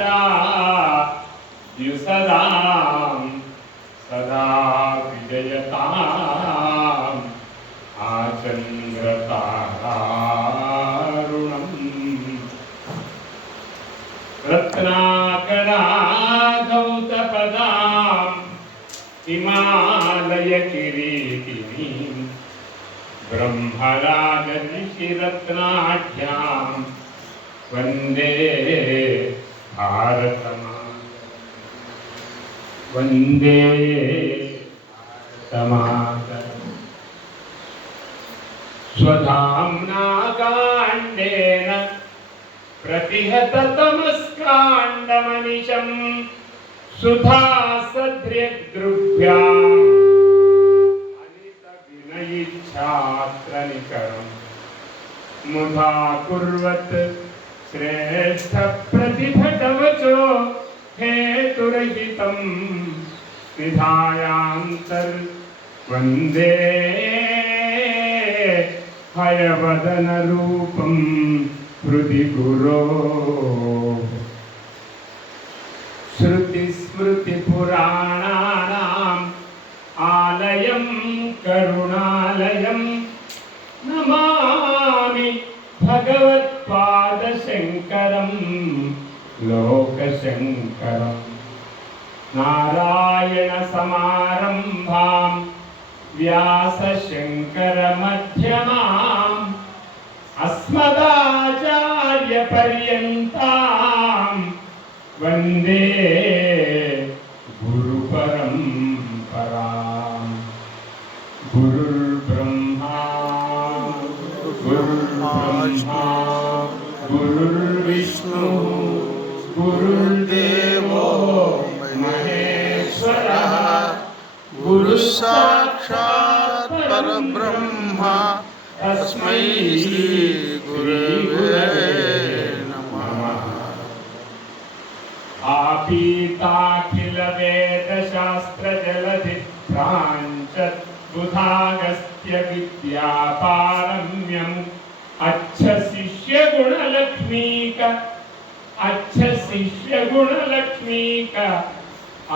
आशा द्युसदां सदा विजयताम् आचन्द्रतारुणम् रत्नाकराधौतपदां हिमालयकिरीटिनीं ब्रह्मराजऋषिरत्नाढ्यां वन्दे भारतमातरम् वन्दे भारतमातरम् स्वधाम्ना काण्डेन प्रतिहततमस्काण्डमनिशम् सुधासद्र्यद्रुभ्याम् अनितविनयिच्छात्रनिकरम् मुधा कुर्वत् श्रेष्ठ प्रतिभटवचो हेतुरहितम् निधायान्तर्वन्दे हयवदनरूपं हृदि गुरो श्रुतिस्मृतिपुराणानाम् आलयं करुणालयं नमामि भगवत्पादशङ्करं लोकशङ्करम् नारायणसमारम्भां व्यासशङ्करमध्यमाम् अस्मदाचार्यपर्यन्तां वन्दे गुरुपरम्पराम् गुरुर्ब्रह्मा गुरुर्विष्णु गुरुर्देवो महेश्वरः गुरुसाक्षात् परब्रह्म तस्मै श्री गुरवे नमः। आपीताखिल वेदशास्त्रजलधि प्राञ्चद्बुधागस्त्य विद्यापारम्यम् अच्छशिष्यगुणलक्ष्मीक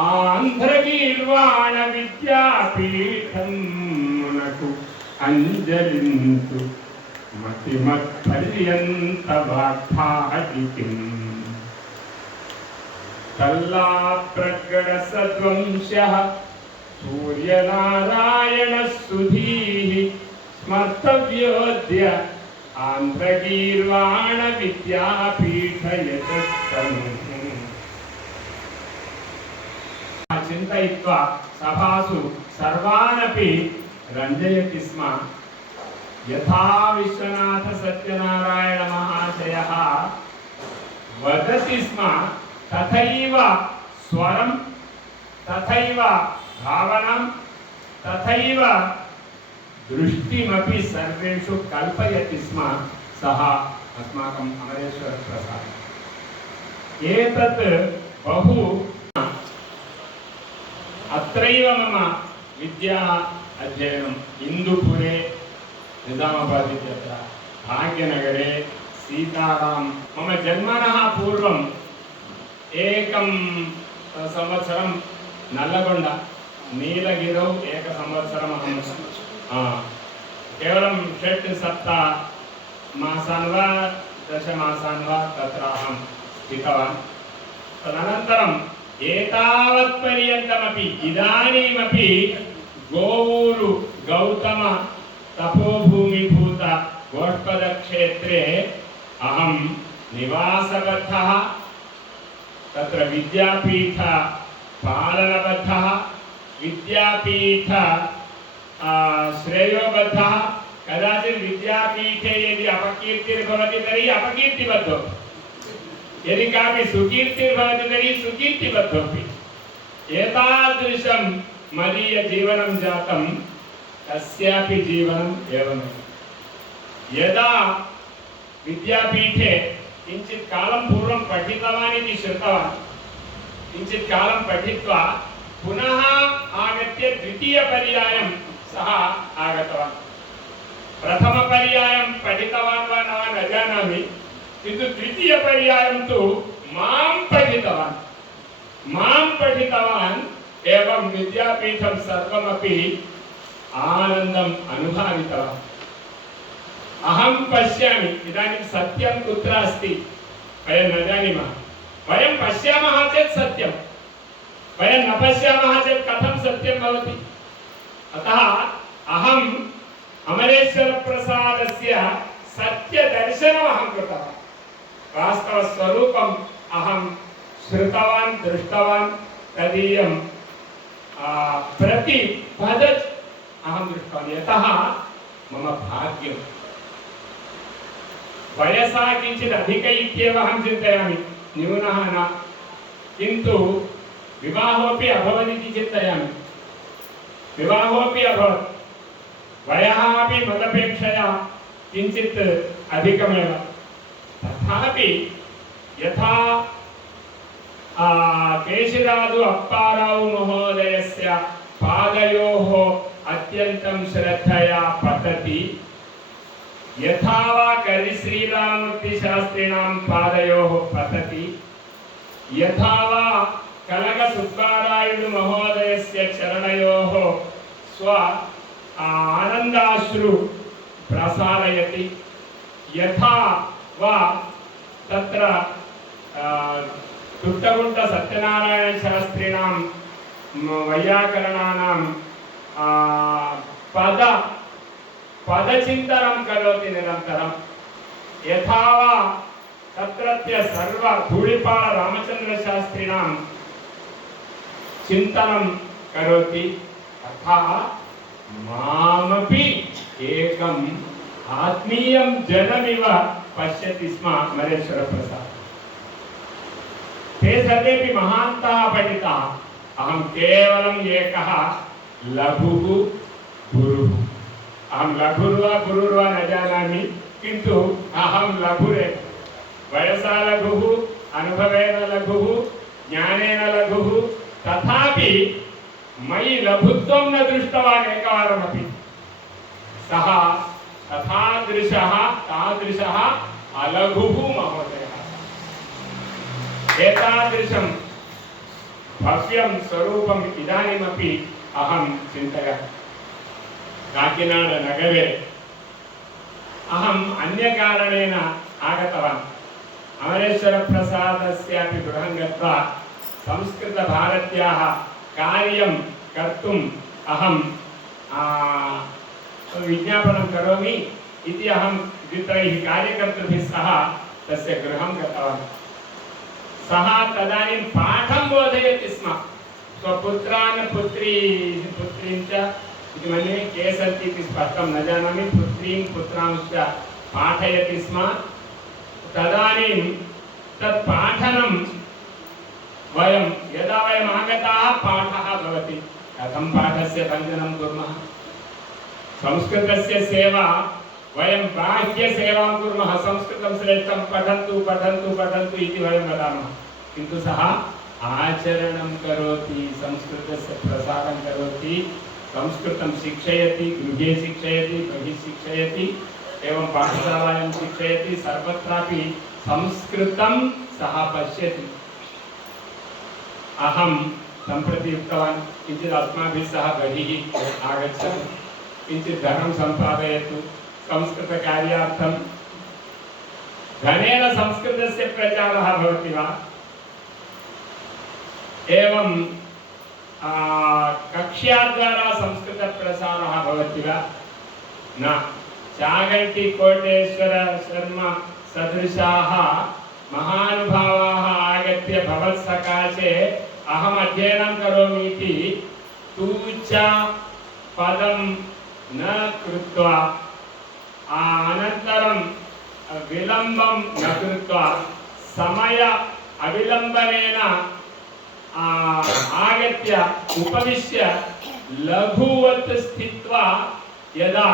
आन्ध्रगीर्वाण विद्यापीठं मुनकु अंजलिन्तु मतिमत्पर्यन्तवाग्भाटिकिम् तल्लाप्रगडसद्वंश्यः सूर्यनारायणः सुधीः स्मर्तव्योऽद्य आन्ध्रगीर्वाण विद्यापीठ यशस्तनुः चिन्तयित्वा सभासु सर्वानपि रञ्जयति स्म। यथा विश्वनाथ सत्यनारायण महाशयः वदति स्म तथैव स्वरं तथैव भावनां तथैव दृष्टिमपि सर्वेषु कल्पयति स्म सः अस्माकम् अमरेश्वर प्रसाद। एतत् बहु अत्रैव मम विद्या अध्ययनम् इन्दुपुरे निजामाबाद इत्यत्र भाग्यनगरे सीतारां मम जन्मनः पूर्वम् एकं संवत्सरं नल्लगोण्ड नीलगिरौ एकसंवत्सरम् अहं केवलं 6-7 मासान् वा 10 मासान् वा तत्र अहं स्थितवान्। तदनन्तरम् एतावत्पर्यन्तमपि इदानीमपि गोवूरु गौतम तपोभूमिभूत गोष्पदक्षेत्रे अहं निवासबद्धः तत्र विद्यापीठ पालनबद्धः विद्यापीठ श्रेयोबद्धः कदाचित् विद्यापीठे यदि अपकीर्तिर्भवति तर्हि अपकीर्तिबद्धो यदि कापि सुकीर्तिर्भवति तर्हि सुकीर्तिबद्धोऽपि एतादृशं मदीय जीवनं जातं कस्यापि जीवनम् एवमेव। यदा विद्यापीठे किञ्चित् कालं पूर्वं पठितवान् इति श्रुतवान् किञ्चित् कालं पठित्वा पुनः आगत्य द्वितीयपर्यायं सः आगतवान्। प्रथमपर्यायं पठितवान् वा न जानामि किन्तु द्वितीयपर्यायं तु मां पठितवान्। मां पठितवान् एवं विद्यापीठं सर्वमपि आनन्दम् अनुभवितवान्। अहं पश्यामि इदानीं सत्यं कुत्र अस्ति वयं न जानीमः। वयं पश्यामः चेत् सत्यं, वयं न पश्यामः चेत् कथं सत्यं भवति। अतः अहम् अमरेश्वरप्रसादस्य सत्यदर्शनम् अहं कृतवान्। वास्तवस्वरूपम् अहं श्रुतवान्, दृष्टवान्, तदीयं प्रतिपदम् अहं दृष्टवान्। यतः मम भाग्यं वयसा किञ्चित् अधिक इत्येव अहं चिन्तयामि, न्यूनः न, किन्तु विवाहोऽपि अभवत् इति चिन्तयामि। विवाहोऽपि अभवत्, वयः अपि मदपेक्षया किञ्चित् अधिकमेव। तथापि यथा केशिराजु अप्पाराव महोदयस्य पादयोः अत्यन्तं श्रद्धया पतति, यथा वा करिश्रीराममूर्ति शास्त्रिणां पादयोः पतति, यथा वा कनकसुब्बारायुडु महोदयस्य चरणयोः स्व आनन्दाश्रु प्रसारयति, यथा वा तत्र तुट्टगुंट सत्यनारायण शास्त्रिणां वैयाकरणानां पदचिन्तनं करोति निरन्तरं, यथा वा तत्रत्य सर्व धूळिपाळ रामचंद्र शास्त्रिणां चिन्तनं करोति, तथा मामपि एकम् आत्मीयं जनमिव पश्यति स्म अमरेश्वरप्रसाद। ते सर्वेपि महान्तः पण्डिताः, अहं केवलम् एकः लघुः गुरुः। अहं लघुर्वा गुरुर्वा न जानामि, किन्तु अहं लघुरेव, वयसा लघुः, अनुभवेन लघुः, ज्ञानेन लघुः, तथापि मयि लघुत्वं न दृष्टवान् एकवारमपि। सः तादृशः अलघुः महोदयः। एतादृशं भव्यं स्वरूपम् इदानीमपि अहं चिन्तयामि। काकिनाडनगरे अहम् अन्यकारणेन आगतवान्। अमरेश्वरप्रसादस्यापि गृहं गत्वा संस्कृतभारत्याः कार्यं कर्तुम् अहं विज्ञापनं करोमि इति अहं द्वित्रैः कार्यकर्तृभिः सह तस्य गृहं गतवान्। सः तदानीं पाठं बोधयति स्म। स्वपुत्रान् पुत्रीं च इति मन्ये, के सन्ति इति स्पष्टं न जानामि, पुत्रीं पुत्रांश्च पाठयति स्म। तदानीं तत् पाठनं यदा वयम् आगताः पाठः भवति। कथं पाठस्य भञ्जनं कुर्मः? संस्कृतस्य सेवा, वयं बाह्यसेवां कुर्मः, संस्कृतं श्रेष्ठं, पठन्तु पठन्तु पठन्तु इति वयं वदामः, किन्तु सः आचरणं करोति, संस्कृतस्य प्रसारं करोति, संस्कृतं शिक्षयति, गृहे शिक्षयति, बहिः शिक्षयति, एवं पाठशालायां शिक्षयति, सर्वत्रापि संस्कृतं सः पश्यति। अहं सम्प्रति उक्तवान्, किञ्चित् अस्माभिः सह बहिः आगच्छतु, किञ्चित् धनं सम्पादयतु संस्कृतकार्यार्थं। धनेन संस्कृतस्य प्रचारः भवति वा? एवं कक्ष्याद्वारा संस्कृतप्रसारः भवति वा? न। चागण्टि कोटेश्वर शर्मा सदृशाः महानुभावाः आगत्य भवत्सकाशे अहम् अध्ययनं करोमि इति तूचा पदं न कृत्वा, अनन्तरं विलम्बं न कृत्वा, समय अविलम्बनेन आगत्य उपविश्य लघुवत् स्थित्वा यदा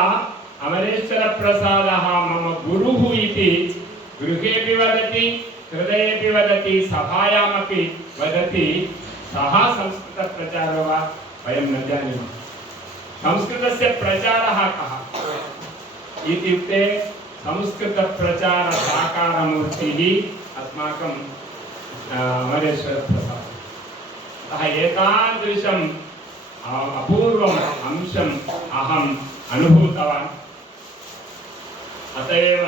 अमरेश्वरप्रसादः मम गुरुः इति गृहेऽपि वदति, हृदयेऽपि वदति, सभायामपि वदति, सः संस्कृतप्रचारो वा वयं न जानीमः। संस्कृतस्य प्रचारः कः इत्युक्ते संस्कृतप्रचारसाकारमूर्तिः अस्माकं अमरेश्वरप्रसादः। अतः एतादृशम् अपूर्वम् अंशम् अहम् अनुभूतवान्। अत एव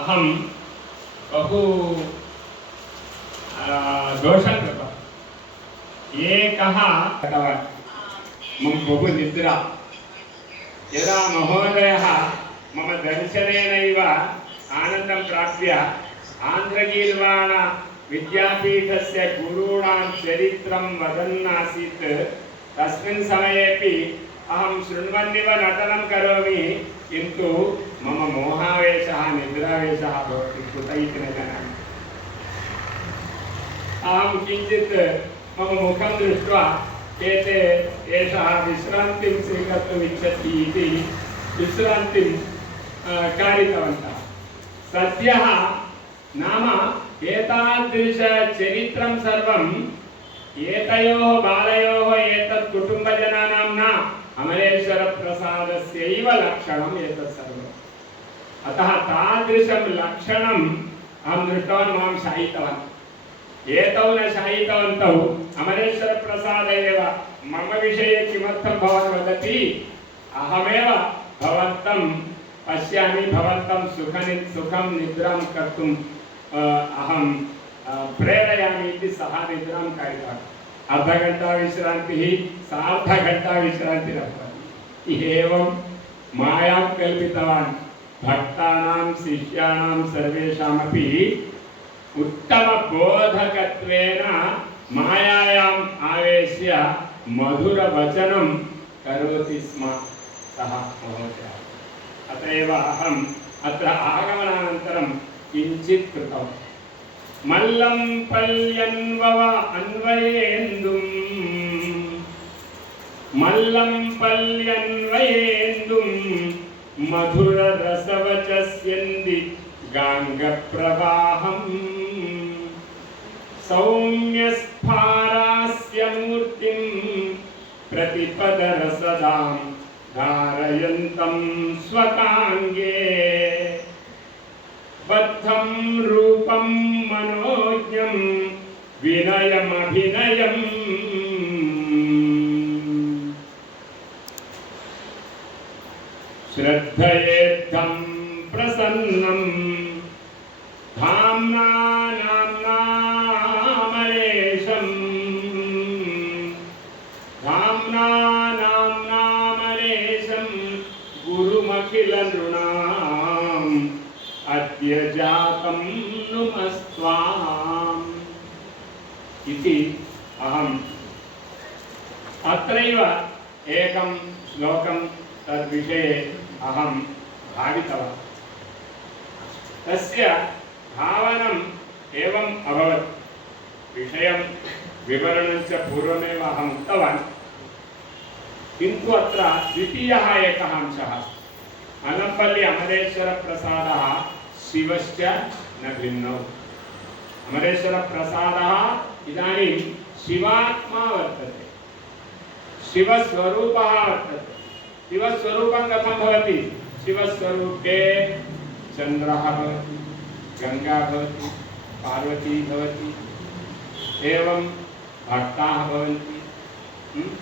अहं बहु दोषं कृतवान्। एकः मम बहु निद्रा, यदा महोदयः मम दर्शनेनैव आनन्दं प्राप्य आन्ध्रगीर्वाण विद्यापीठस्य गुरूणां चरित्रं वदन् आसीत्, तस्मिन् समयेपि अहं शृण्वन्निव नटनं करोमि, किन्तु मम मोहावेशः निद्रावेशः भवति, कुत इति न जानामि। अहं किञ्चित् मम मुखं दृष्ट्वा एते एषः विश्रान्तिं स्वीकर्तुम् इच्छति इति विश्रान्तिं कारितवन्तः। सद्यः नाम एतादृशचरित्रं सर्वम् एतयोः बालयोः एतत् कुटुम्बजनानां न, अमरेश्वरप्रसादस्यैव लक्षणम् एतत् सर्वम्। अतः तादृशं लक्षणम् अहं दृष्टवान्, मां शायितवान्। एतौ न शायितवन्तौ, अमरेश्वरप्रसाद एव मम विषये किमर्थं भवान् वदति, अहमेव भवन्तं पश्यामि, भवन्तं सुखं निद्रां कर्तुम् अहं प्रेरयामि इति सः निद्रां कारितवान्। अर्धघण्टा विश्रान्तिः, सार्धघण्टा विश्रान्तिरभवत्। एवं मायां कल्पितवान्। भक्तानां शिष्याणां सर्वेषामपि उत्तमबोधकत्वेन मायायाम् आवेश्य मधुरवचनं करोति स्म सः महोदयः। अत एव अहम् अत्र आगमनानन्तरं किञ्चित् कृतवान्। मल्लं पल्यन्वव अन्वयेन्दुं, मल्लं पल्यन्वयेन्दुं मधुररसवचस्यन्ति गाङ्गप्रवाहम्, सौम्यस्फारास्य मूर्तिं प्रतिपदरसदां धारयन्तं स्वकाङ्गे, बद्धं रूपं मनोज्ञं विनयमभिनयम्, श्रद्धयेद्धं प्रसन्नं धाम्ना नाम्नामलेशं, धाम्ना नाम्नामलेशं गुरुमखिलनृणाम् अद्य जातं नुमस्त्वाम् इति अहम् अत्रैव एकं श्लोकं तद्विषये अहं भावितवान्। तस्य भावनम् एवम् अभवत्। विषयं विवरणं च पूर्वमेव अहम् उक्तवान्, किन्तु अत्र द्वितीयः एकः अंशः, अलंपल्ली अमरेश्वरप्रसादः शिवश्च न भिन्नौ। अमरेश्वरप्रसादः इदानीं शिवात्मा वर्तते, शिवस्वरूपः वर्तते। शिवस्वरूपं कथं भवति? शिवस्वरूपे चन्द्रः भवति, गंगा भवति, पार्वती भवति, एवं भक्ताः भवन्ति,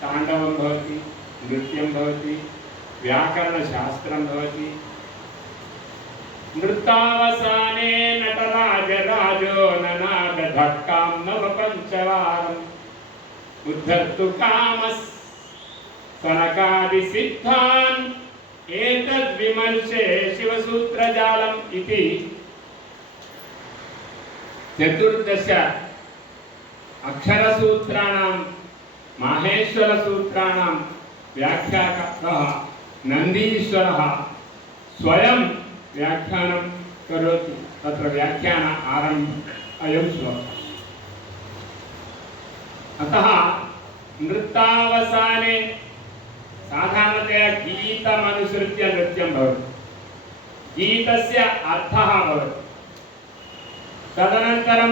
ताण्डवं भवति, नृत्यं भवति, व्याकरणशास्त्रं भवति। नृत्तावसाने नटराजराजो ननाद धक्कां नवपञ्चवारम् उद्धर्तु कामस् सनकादिसिद्धान् एतद्विमर्शे शिवसूत्रजालम् इति 14 अक्षरसूत्राणां माहेश्वरसूत्राणां व्याख्याकः नन्दीश्वरः स्वयं व्याख्यानं करोति। तत्र व्याख्यान आरम्भ अयं श्लोकः। अतः नृत्तावसाने साधारणतया गीतमनुसृत्य नृत्यं भवति, गीतस्य अर्थः भवति, तदनन्तरं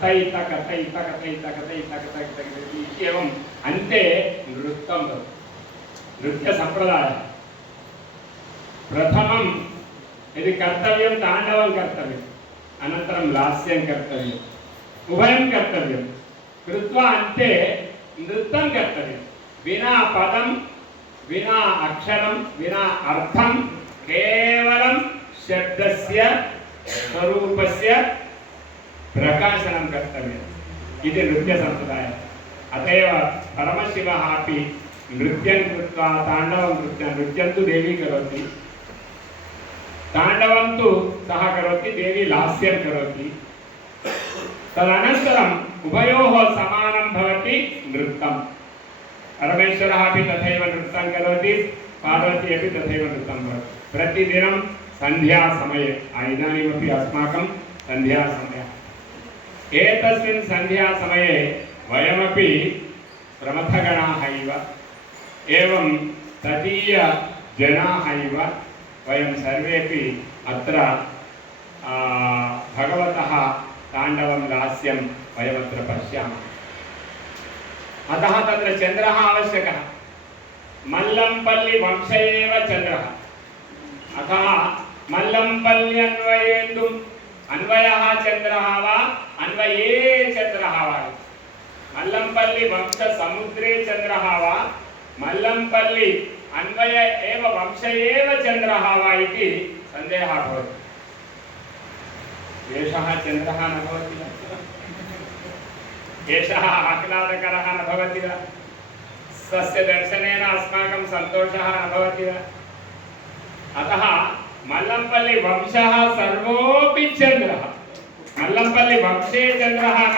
तै तक तै तक तै तक तै तक तक तक इत्येवम् अन्ते नृत्यं भवति। नृत्यसम्प्रदायः प्रथमं यदि कर्तव्यं ताण्डवं कर्तव्यम्, अनन्तरं लास्यं कर्तव्यम्, उभयं कर्तव्यं कृत्वा अन्ते नृत्यं कर्तव्यं विना पदं विना अक्षरं विना अर्थं केवलं शब्दस्य स्वरूपस्य प्रकाशनं कर्तव्यम् इति नृत्यसम्प्रदायः। अत एव परमशिवः अपि नृत्यं कृत्वा ताण्डवं कृत्वा नृत्यं तु देवी करोति, ताण्डवं तु सः करोति, देवी लास्यं करोति। तदनन्तरम् उभयोः समानं भवति नृत्यं। परमेश्वरः अपि तथैव नृत्यं करोति, पार्वती अपि तथैव नृत्यं करोति। प्रतिदिनं सन्ध्यासमये, इदानीमपि अस्माकं सन्ध्यासमयः, एतस्मिन् सन्ध्यासमये वयमपि प्रमथगणाः इव एवं तदीयजनाः इव वयं सर्वेपि अत्र भगवतः ताण्डवं लास्यं वयमत्र पश्यामः। अतः तत्र चन्द्रः आवश्यकः। मल्लंपल्ली वंश एव चन्द्रः। अतः मल्लंपल्ल्यन्वयेन्दुम् अन्वयः चन्द्रः वा अन्वये चन्द्रः वा, मल्लंपल्ली वंश समुद्रे चन्द्रः वा मल्लंपल्ली अन्वय एव वंश एव चन्द्रः वा इति सन्देहः भवति। एषः चन्द्रः न भवति वा, एषः आह्लादकरः न भवति वा, तस्य दर्शनेन अस्माकं सन्तोषः न भवति वा। अतः मल्लंपल्ली वंशः सर्वोऽपि चन्द्रः, मल्लंपल्ली वंशे चन्द्रः न,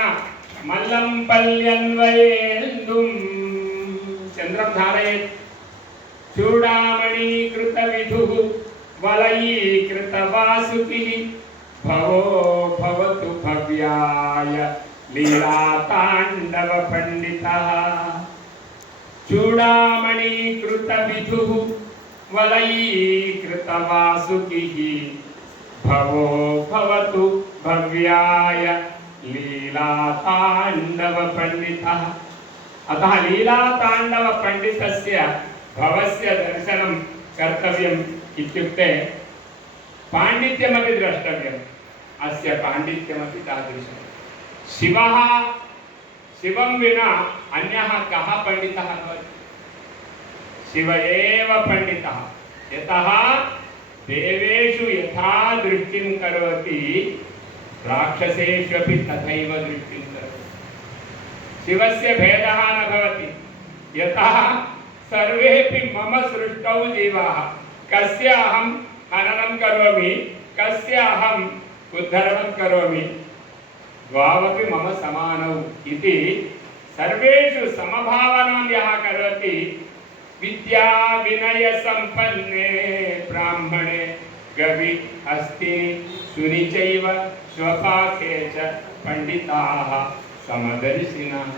मल्लंपल्ल्यन्वयेन्दुं चन्द्रं धारयेत्। चूडामणीकृतविधुः वलयीकृतवासुकिः भवो भवतु भव्याय लीलाताण्डवपण्डितः। चूडामणीकृतविधुः वलयीकृतवासुकिः भवो भवतु भव्याय लीलाताण्डवपण्डितः। अतः लीलाताण्डवपण्डितस्य भवस्य दर्शनं कर्तव्यम् इत्युक्ते पाण्डित्यमपि द्रष्टव्यम्। अस्य पाण्डित्यमपि तादृशं। शिवः, शिवं विना अन्यः कः पण्डितः भवति? शिव एव पण्डितः। यतः देवेषु यथा दृष्टिं करोति राक्षसेष्वपि तथैव दृष्टिं करोति। शिवस्य भेदः न भवति। यतः सर्वेपि मम सृष्टौ जीवाः, कस्य अहं हननं करोमि, कस्य अहम् उद्धरणं करोमि, द्वावपि मम समानौ इति सर्वेषु समभावनां यः करोति, विद्या विनय संपन्ने ब्राह्मणे गवि अस्ति सुनि चैव स्वपाके च पंडिताः समदर्शिनः।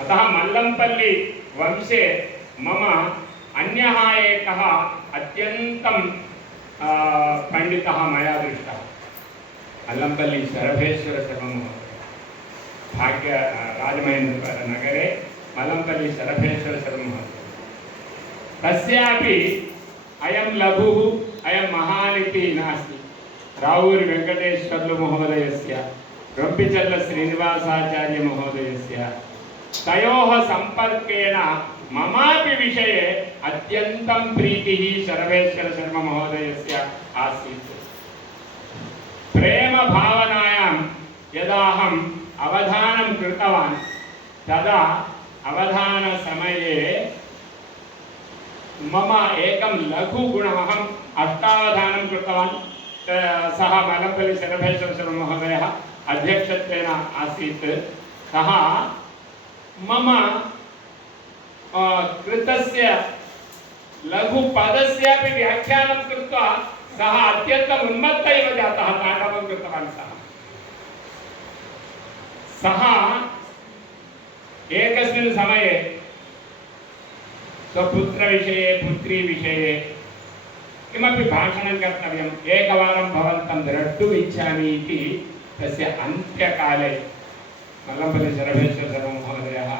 अतः मल्लंपल्ली वंशे मम अन्यः एकः अत्यन्तं पंडितः मया दृष्टः। मल्लंपल्ली शरभेश्वर शर्ममहोदय, भाग्य राजमहेन्द्रनगरे मल्लंपल्ली शरभेश्वर शर्ममहोदय। तस्यापि अयं लघुः अयं महान् इति नास्ति। रावूर् वेङ्कटेश्वर्लु महोदयस्य, रोप्पिचल्ल श्रीनिवासाचार्य महोदयस्य, तयोः सम्पर्केण ममापि विषये अत्यन्तं प्रीतिः शरभेश्वर शर्मा महोदयस्य आसीत्। प्रेम भावनायां यदा अहम् अवधानं कृतवान् तदा अवधान समये मम एकं लघु गुणः, अहम् अष्टावधानं कृतवान्। सः मल्लंपल्ली शरभेश्वर शर्मा महोदयः अध्यक्षत्वेन आसीत्। सः मम कृतस्य लघुपदस्यापि व्याख्यानं कृत्वा सः अत्यन्तम् उन्मत्तः इव जातः। ताण्डवं कृतवान् सः एकस्मिन् समये स्वपुत्रविषये पुत्रीविषये किमपि भाषणं कर्तव्यम्, एकवारं भवन्तं द्रष्टुम् इच्छामि इति तस्य अन्त्यकाले मल्लंपल्ली शरभेश्वर शर्मा महोदयः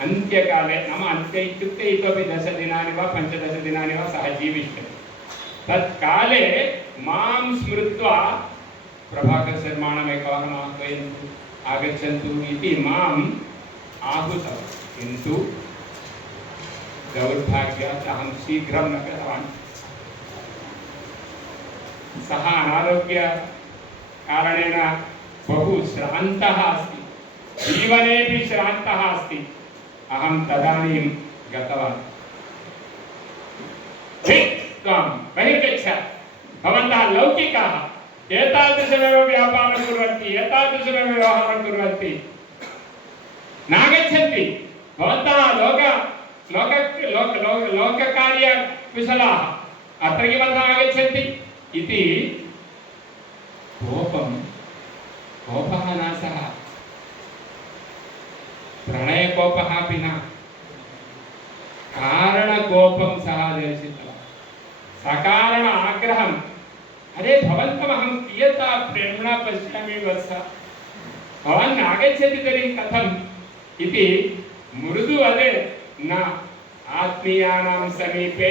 अन्त्यकाले, नाम अन्त्य इत्युक्ते इतोपि 10 दिनानि वा 15 दिनानि वा सः जीविष्यति। तत्काले मां स्मृत्वा प्रभाकर शर्माणम् एकवारम् आह्वयन्तु, आगच्छन्तु इति माम् आहूतवान्, किन्तु दौर्भाग्यात् अहं शीघ्रं न गतवान्। सः अनारोग्य कारणेन बहु श्रान्तः अस्ति, जीवनेपि श्रान्तः अस्ति। अहं तदानीं गतवान्। त्वं बहिर्गच्छ, भवन्तः लौकिकाः एतादृशमेव व्यापारं कुर्वन्ति, एतादृशमेव व्यवहारं कुर्वन्ति, नागच्छन्ति। भवन्तः लोककार्यकुशलाः, अत्र किमर्थम् आगच्छन्ति इति कोपः न सः, प्रणयकोपः अपि न, कारणकोपं सः दर्शितवान्। सकारण आग्रहम्, अरे भवन्तमहं कियता प्रेम्णा पश्यामि वत्स, भवान् नागच्छति तर्हि कथम् इति मृदु वदेत्। न, आत्मीयानां समीपे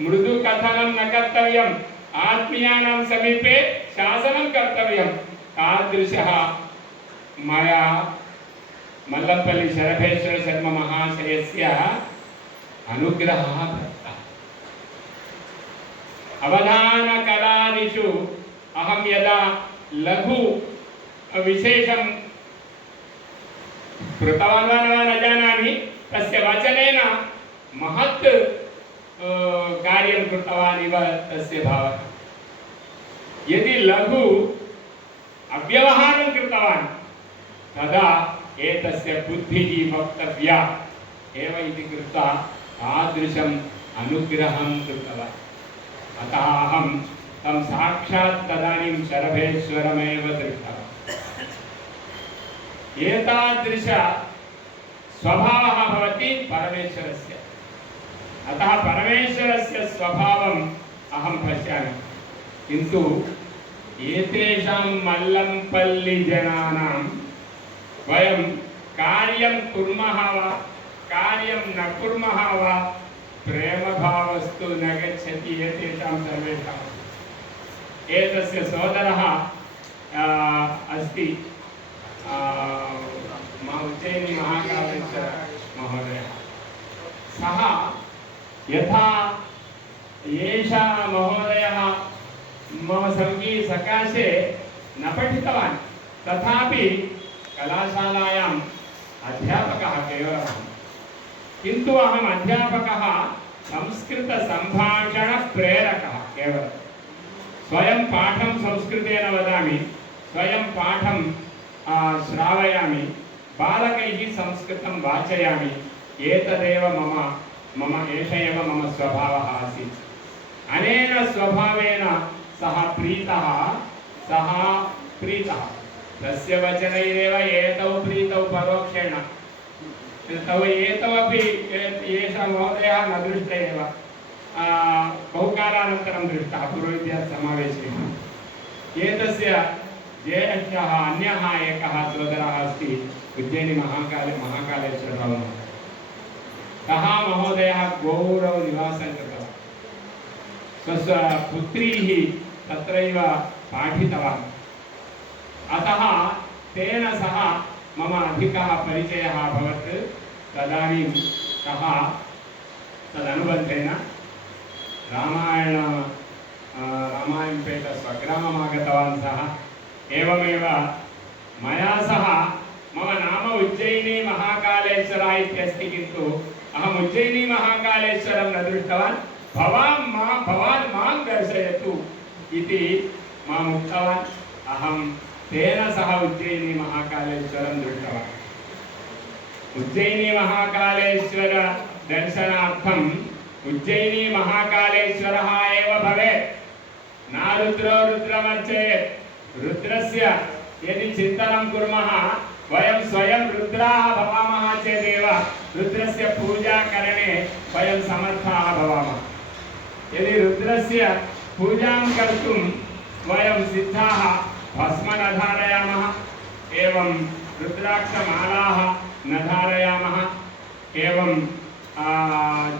मृदु कथनं न कर्तव्यम्, आत्मीयानां समीपे शासनं कर्तव्यम्। तादृशः मया मल्लपल्ली शरभेश्वर शर्मा महाशयस्य अनुग्रहः दत्तः। अवधानकलादिषु अहं यदा लघु विशेषं कृतवान् वा न जानामि, तस्य वचनेन महत् कार्यं कृतवान् इव तस्य भावः। यदि लघु अव्यवहारं कृतवान् तदा एतस्य बुद्धिः वक्तव्या एव इति कृत्वा तादृशम् अनुग्रहं कृतवान्। अतः अहं तं साक्षात् तदानीं शरभेश्वरमेव दृष्टवान्। एतादृश स्वभावः भवति परमेश्वरस्य। अतः परमेश्वरस्य स्वभावम् अहं पश्यामि। किन्तु एतेषां मल्लंपल्ली जनानां वयं कार्यं कुर्मः वा कार्यं न कुर्मः वा प्रेमभावस्तु न गच्छति एतेषां सर्वेषाम्। एतस्य सोदरः अस्ति उज्जयिनी महाकालेश्वर महोदयः। सः यथा एषा महोदयः मम सङ्गीतसकाशे न पठितवान्, तथापि कलाशालायाम् अध्यापकः केवलम्, किन्तु अहम् अध्यापकः संस्कृतसम्भाषणप्रेरकः केवलं। स्वयं पाठं संस्कृतेन वदामि, स्वयं पाठं श्रावयामि, बालकैः संस्कृतं वाचयामि। एतदेव मम एष एव मम स्वभावः आसीत्। अनेन स्वभावेन सः प्रीतः, तस्य वचनैरेव एतौ प्रीतौ परोक्षेण। तव एतौ अपि एषः महोदयः न दृष्ट एव, बहुकालानन्तरं दृष्टः पूर्वविद्यार्थीसमावेशे। एतस्य ज्येष्ठः अन्यः एकः सोदरः अस्ति उज्जयिनी महाकालेश्वरराव। सः महोदयः गौरवनिवासं कृतवान्, स्वपुत्रीः तत्रैव पाठितवान्। अतः तेन सह मम अधिकः परिचयः अभवत्। तदानीं सः तदनुबन्धेन रामायणपेट स्वग्रामम् आगतवान् सः। एवमेव मया सह, मम नाम उज्जयिनी महाकालेश्वरः इत्यस्ति, किन्तु अहम् उज्जयिनी महाकालेश्वरं न दृष्टवान्। भवान् मां दर्शयतु इति माम् उक्तवान्। अहं तेन सह उज्जयिनी महाकालेश्वरं दृष्टवान्। उज्जयिनी महाकालेश्वर दर्शनार्थम् उज्जयिनी महाकालेश्वरः एव भवेत्, न रुद्रो रुद्रमर्चयेत्। रुद्रस्य यदि चिन्तनं कुर्मः, वयं स्वयं रुद्राः भवामः चेदेव रुद्रस्य पूजाकरणे वयं समर्थाः भवामः। यदि रुद्रस्य पूजां कर्तुं वयं सिद्धाः, भस्म न धारयामः, एवं रुद्राक्षमालाः न धारयामः, एवं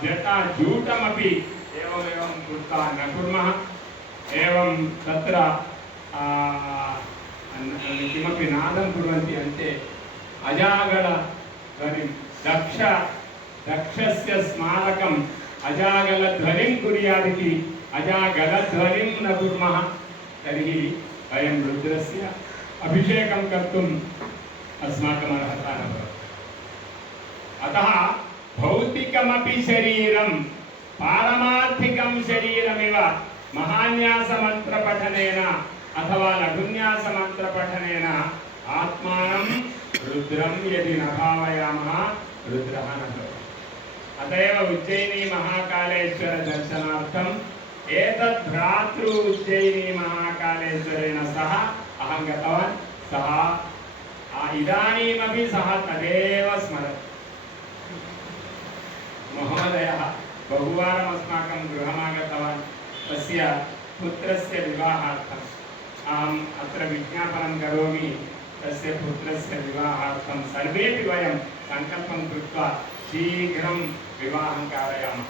जटाजूटमपि एवं कृत्वा न कुर्मः। एवं तत्र किमपि नादं कुर्वन्ति अन्ते अजागलध्वनिं दक्षस्य स्मारकम् अजागलध्वनिं कुर्यादिति अजागलध्वनिं न कुर्मः तर्हि वयं रुद्रस्य अभिषेकं कर्तुम् अस्माकम् अर्हता न भवति। अतः भौतिकमपि शरीरं पारमार्थिकं शरीरमिव महान्यासमन्त्रपठनेन अथवा लघुन्यासमन्त्रपठनेन आत्मानं रुद्रं यदि न भावयामः रुद्रः न भवति। अत एव उज्जयिनी महाकालेश्वर दर्शनार्थम् एतत् भ्रातृ उज्जयिनी महाकालेश्वरेण सह अहं गतवान्। सः इदानीमपि सः तदेव स्मरति। महोदयः बहुवारम् अस्माकं गृहमागतवान्। तस्य पुत्रस्य विवाहार्थम् अहम् अत्र विज्ञापनं करोमि। तस्य पुत्रस्य विवाहार्थं सर्वेपि वयं सङ्कल्पं कृत्वा शीघ्रं विवाहं कारयामः।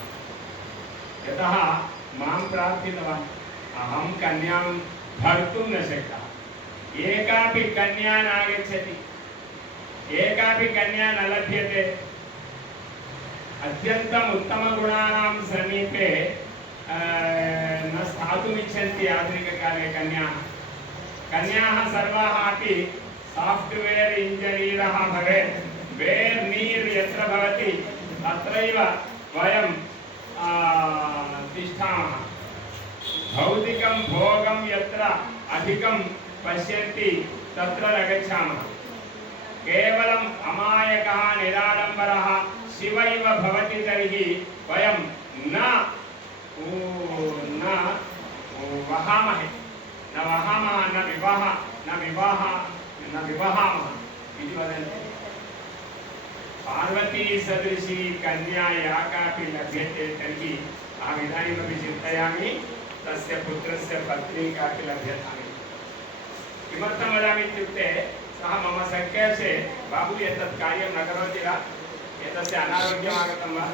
यतः मां प्रार्थितवान्, अहं कन्यां भर्तुं न शक्तः। एकापि कन्या नागच्छति, एकापि कन्या न लभ्यते। अत्यन्तम् उत्तमगुणानां समीपे न स्थातुमिच्छन्ति आधुनिककाले कन्याः। कन्याः सर्वाः अपि साफ्ट्वेर् इंजीनियरः भवेत्। वेर् नीर् यत्र भवति तत्रैव वयं तिष्ठामः। भौतिकं भोगं यत्र अधिकं पश्यन्ति तत्र न गच्छामः। केवलम् अमायकः निराडम्बरः शिव इव भवति तर्हि वयं न वहामहे, न विवाहामः इति वदन्ति। पार्वती सदृशी कन्या या कापि लभ्यते तर्हि अहम् इदानीमपि चिन्तयामि तस्य पुत्रस्य पत्नी कापि लभ्यताम्। किमर्थं वदामि इत्युक्ते सः मम सङ्केशे बाबू एतत् कार्यं न करोति वा, एतस्य अनारोग्यम् आगतं वा,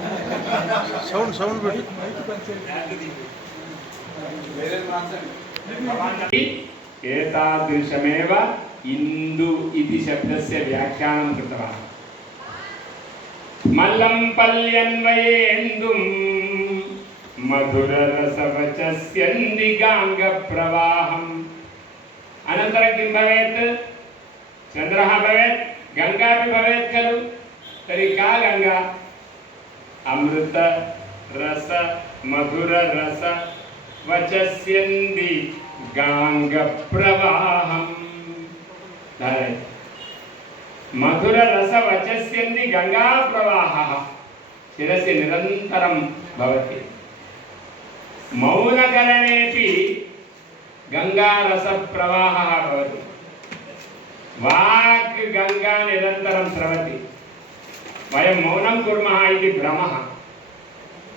एतादृशमेव इन्दु इति शब्दस्य व्याख्यानं कृतवान्। मल्लं पल्यन्वयेन्दुं मधुररसवचस्यन्दिगाङ्गप्रवाहम्। अनन्तरं किं भवेत्? चन्द्रः भवेत्, गङ्गा अपि भवेत् खलु। तर्हि का गङ्गा? अमृत रस मधुर रस वचस्यन्दिगाङ्गप्रवाहम्। मधुर रस वचस्यन्ति गंगा प्रवाहः शिरसि निरन्तरं भवति। मौनकरणेपि गंगा रस प्रवाहः भवति। वाक् गंगा निरन्तरं स्रवति। वयं मौनं कुर्मः इति भ्रमः।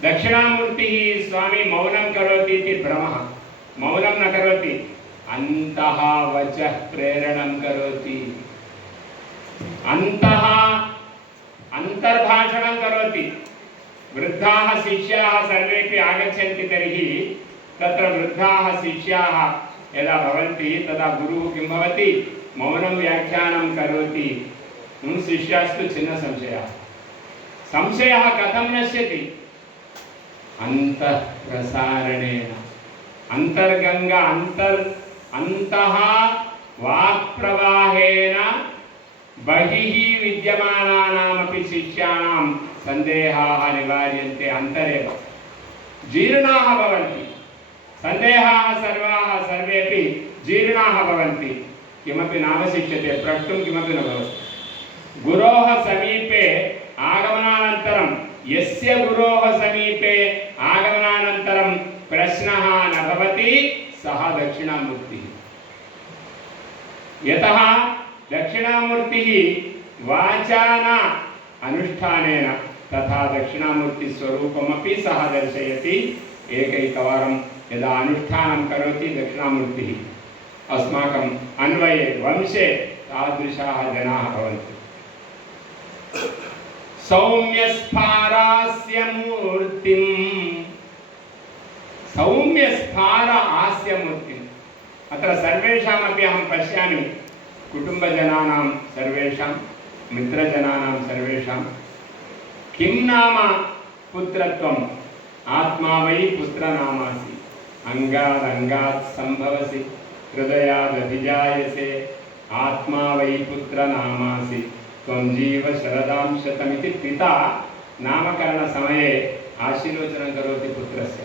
दक्षिणामूर्तिः स्वामी मौनं करोति इति भ्रमः। मौनं न करोति, अन्तः वचः प्रेरणं करोति। अंतः अंतर्भाषणं करोति। वृद्धाः शिष्याः सर्वेपि आगच्छन्ति तर्हि तत्र वृद्धाः शिष्याः यदा भवन्ति तदा गुरुः किं भवति? मौनं व्याख्यानं करोति। शिष्यास्तु छिन्नसंशयः। संशयः कथं नश्यति? अन्तःप्रसारणेन। अन्तर्गङ्गा अन्तः वाक्प्रवाहेन बहिः विद्यमानानामपि शिष्याणां सन्देहाः निवार्यन्ते। अन्तरेव जीर्णाः भवन्ति। सन्देहाः सर्वेपि जीर्णाः भवन्ति। किमपि नावशिष्यते, प्रष्टुं किमपि न भवति। गुरोः समीपे आगमनानन्तरं यस्य गुरोः समीपे आगमनानन्तरं प्रश्नः न भवति सः दक्षिणामूर्तिः। यतः दक्षिणामूर्तिः वाचाना अनुष्ठानेन तथा दक्षिणामूर्ति स्वरूपमपि सः दर्शयति। एकैकवारं यदा अनुष्ठानं करोति दक्षिणामूर्तिः अस्माकम् अन्वये वंशे तादृशाः जनाः भवन्ति। सौम्यस्फारास्य मूर्तिं, सौम्यस्फार आस्य मूर्तिं। अत्र सर्वेषामपि अहं पश्यामि, कुटुम्बजनानां सर्वेषां, मित्रजनानां सर्वेषां किं नाम पुत्रत्वम्, आत्मा वै पुत्रनामासि, अंगादंगात् संभवसि, हृदयादभिजायसे, आत्मा वै पुत्रनामासि, त्वं जीव शरदां शतमिति पिता नामकरणसमये आशीर्वचनं करोति पुत्रस्य।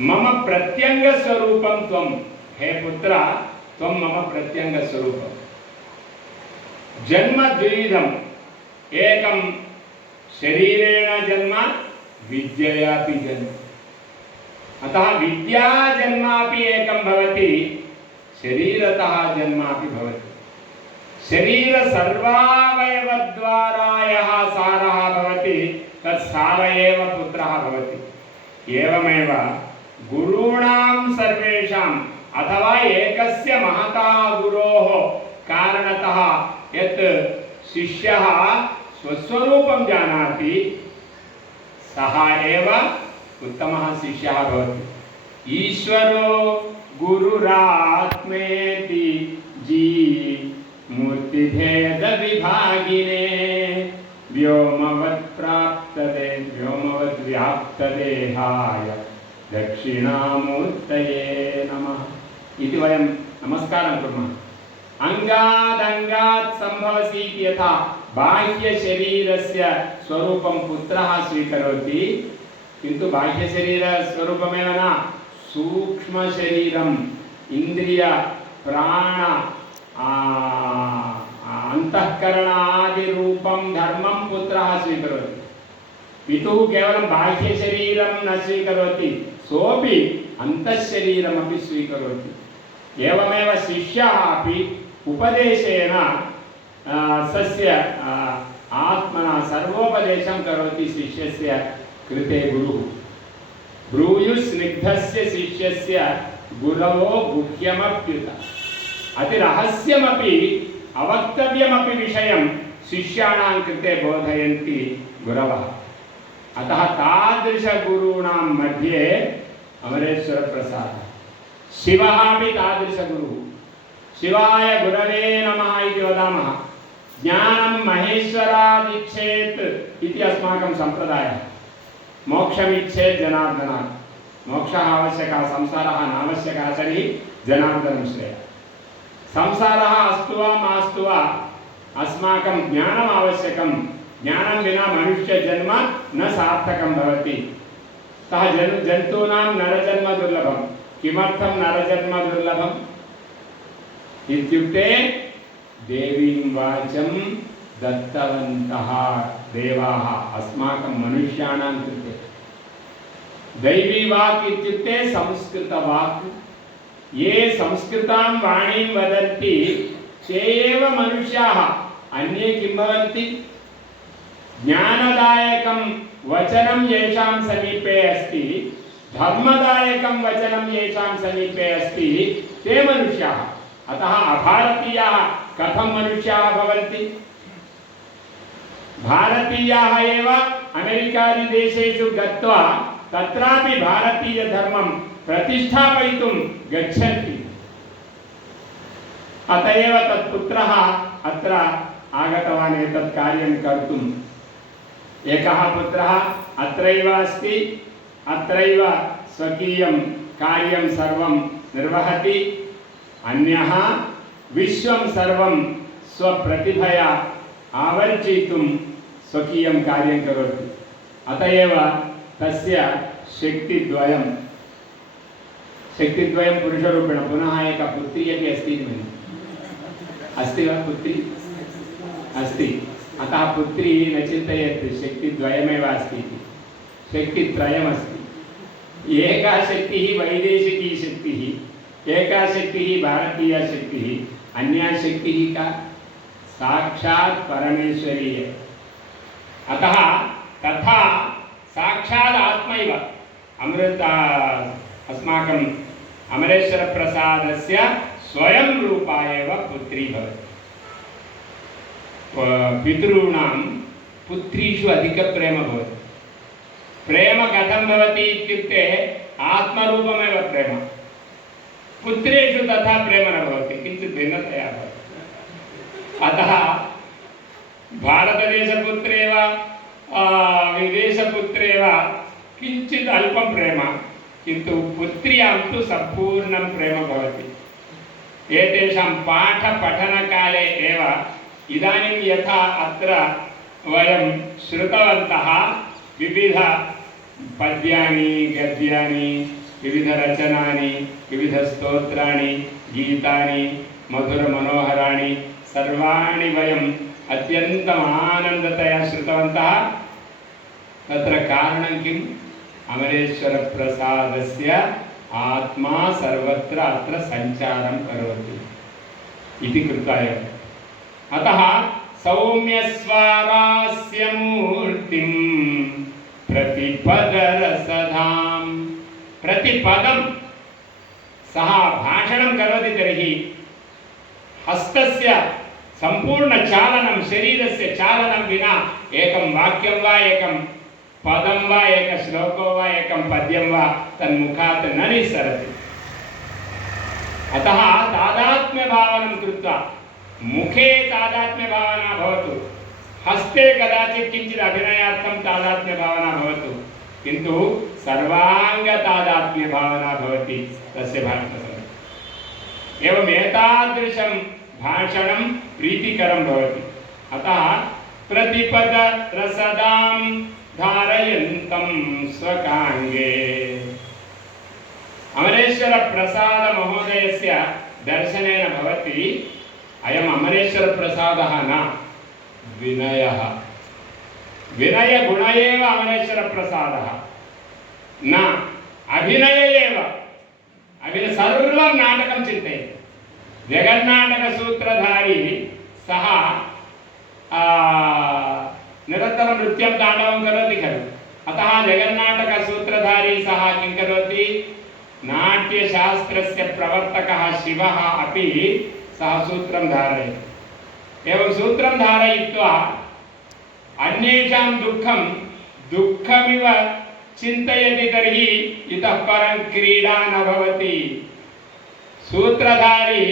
मम प्रत्यङ्गस्वरूपं त्वं, हे पुत्र, त्वं मम प्रत्यङ्गस्वरूपं। जन्म द्विविधम्, एकं शरीरेण जन्म, विद्ययापि जन्म। अतः विद्या जन्मापि एकं भवति, शरीरतः जन्मापि भवति। शरीर सर्वावयवद्वारा यः सारः भवति तत् सार एव पुत्रः भवति। एवमेव गुरूणां सर्वेषाम् अथवा एकस्य महतः गुरोः कारणतः यत् शिष्यः स्वस्वरूपं जानाति सः एव उत्तमः शिष्यः भवति। ईश्वरो गुरुरात्मेति जी मूर्तिभेद विभागिने व्योमवत् प्राप्तते व्योमवत् व्याप्तदेहाय दक्षिणामूर्तये नमः इति वयं नमस्कारं कुर्मः। अंगादंगात् संभवसि यथा बाह्य शरीरस्य स्वरूपं पुत्रः स्वीकरोति, किन्तु बाह्य शरीर स्वरूपमेव न, सूक्ष्म शरीरम्, इंद्रिय प्राण अंतःकरण आदि रूपं धर्मं पुत्रः स्वीकरोति। पितुः केवलं बाह्य शरीरं न स्वीकरोति, सोऽपि अन्तःशरीरमपि स्वीकरोति। एवमेव शिष्यः अपि उपदेशेन स्वस्य आत्मना सर्वोपदेशं करोति शिष्यस्य कृते गुरुः। ब्रूयुस्निग्धस्य शिष्यस्य गुरवो गुह्यमप्युत। अतिरहस्यमपि अवक्तव्यमपि विषयं शिष्याणां कृते बोधयन्ति गुरवः। अतः तादृशगुरूणां मध्ये अमरेश्वरप्रसादः। शिवः अपि तादृशगुरुः। शिवाय गुरवे नमः इति वदामः। ज्ञानं महेश्वरादिच्छेत् इति अस्माकं सम्प्रदायः। मोक्षमिच्छेत् जनार्दनात्। मोक्षः आवश्यकः, संसारः नावश्यकः, तर्हि जनार्दनं श्रेयः। संसारः अस्तु वा मास्तु वा अस्माकं ज्ञानम् आवश्यकं। ज्ञानं विना मनुष्यजन्म न सार्थकं भवति। अतः जन्तूनां नरजन्म दुर्लभं। किमर्थं नरजन्म दुर्लभम् इत्युक्ते देवीं वाचं दत्तवन्तः देवाः अस्माकं मनुष्याणां कृते। दैवी वाक् इत्युक्ते संस्कृतवाक्। ये संस्कृतां वाणीं वदन्ति ते एव मनुष्याः। अन्ये किं भवन्ति? ज्ञानदायकं वचनं येषां समीपे अस्ति, धर्मदायकं वचनं येषां समीपे अस्ति, ते मनुष्याः। अतः अभारतीयाः कथं मनुष्याः भवन्ति? भारतीयाः एव अमेरिकादिदेशेषु गत्वा तत्रापि भारतीयधर्मं प्रतिष्ठापयितुं गच्छन्ति। अत एव तत्पुत्रः अत्र आगतवान् एतत् कार्यं कर्तुम्। एकः पुत्रः अत्रैव अस्ति, अत्रैव स्वकीयं कार्यं सर्वं निर्वहति। अन्यः विश्वं सर्वं स्वप्रतिभया आवर्जयितुं स्वकीयं कार्यं करोति। अत एव तस्य शक्तिद्वयं पुरुषरूपेण, पुनः एका पुत्री अपि अस्ति इति मन्ये। अस्ति वा पुत्री? अस्ति। अतः पुत्री न चिन्तयेत् शक्तिद्वयमेव अस्ति इति, शक्तित्रयमस्ति। एका शक्तिः वैदेशिकी शक्तिः, एका शक्तिः भारतीया शक्तिः, अन्या शक्तिः का? साक्षात् परमेश्वरीय। अतः तथा साक्षात् आत्मैव अमृत अस्माकं अमरेश्वरप्रसादस्य स्वयं रूपा एव पुत्री भवति। पितॄणां पुत्रीषु अधिकप्रेम भवति। प्रेम कथं भवति इत्युक्ते आत्मरूपमेव प्रेम। पुत्रेषु तथा प्रेम न भवति, किञ्चित् भिन्नतया भवति। अतः भारतदेशपुत्रे वा विदेशपुत्रे वा किञ्चित् अल्पं प्रेम, किन्तु पुत्र्यां तु सम्पूर्णं प्रेम भवति। एतेषां पाठपठनकाले एव इदानीं यथा अत्र वयं श्रुतवन्तः विविध पद्यानि गद्यानि विविधरचनानि विविधस्तोत्राणि गीतानि मधुरमनोहराणि सर्वाणि वयम् अत्यन्तम् आनन्दतया श्रुतवन्तः। तत्र कारणं किम्? अमरेश्वरप्रसादस्य आत्मा सर्वत्र अत्र सञ्चारं करोति इति कृत्वा एव। अतः सौम्यस्वरास्य मूर्तिं प्रतिपदरसधां, प्रतिपदं सः भाषणं करोति तर्हि हस्तस्य सम्पूर्णचालनं, शरीरस्य चालनं विना एकं वाक्यं वा एकं पदं वा एक श्लोको वा एकं पद्यं वा तन्मुखात् न निस्सरति। अतः तादात्म्यभावनं कृत्वा मुखे तादात्म्यभावना भवतु, हस्ते कदाचित् किञ्चित् अभिनयार्थं तादात्म्यभावना भवतु, किन्तु सर्वाङ्गतादात्म्यभावना भवति तस्य भाषणसमये। एवम् एतादृशं भाषणं प्रीतिकरं भवति। अतः प्रतिपदरसदां धारयन्तं स्वकाङ्गे। अमरेश्वरप्रसादमहोदयस्य दर्शनेन भवति अयम् अमरेश्वरप्रसादः न, विनयः। विनयगुण एव अमरेश्वरप्रसादः, न अभिनय एव। सर्वं नाटकं चिन्तयति। जगन्नाटकसूत्रधारी सः निरन्तरं नृत्यं ताण्डवं करोति खलु। अतः जगन्नाटकसूत्रधारी सः किं करोति? नाट्यशास्त्रस्य प्रवर्तकः शिवः अपि सः सूत्रं धारयति। एवं सूत्रं धारयित्वा अन्येषां दुःखं दुःखमिव चिन्तयति तर्हि इतः परं क्रीडा न भवति। सूत्रधारी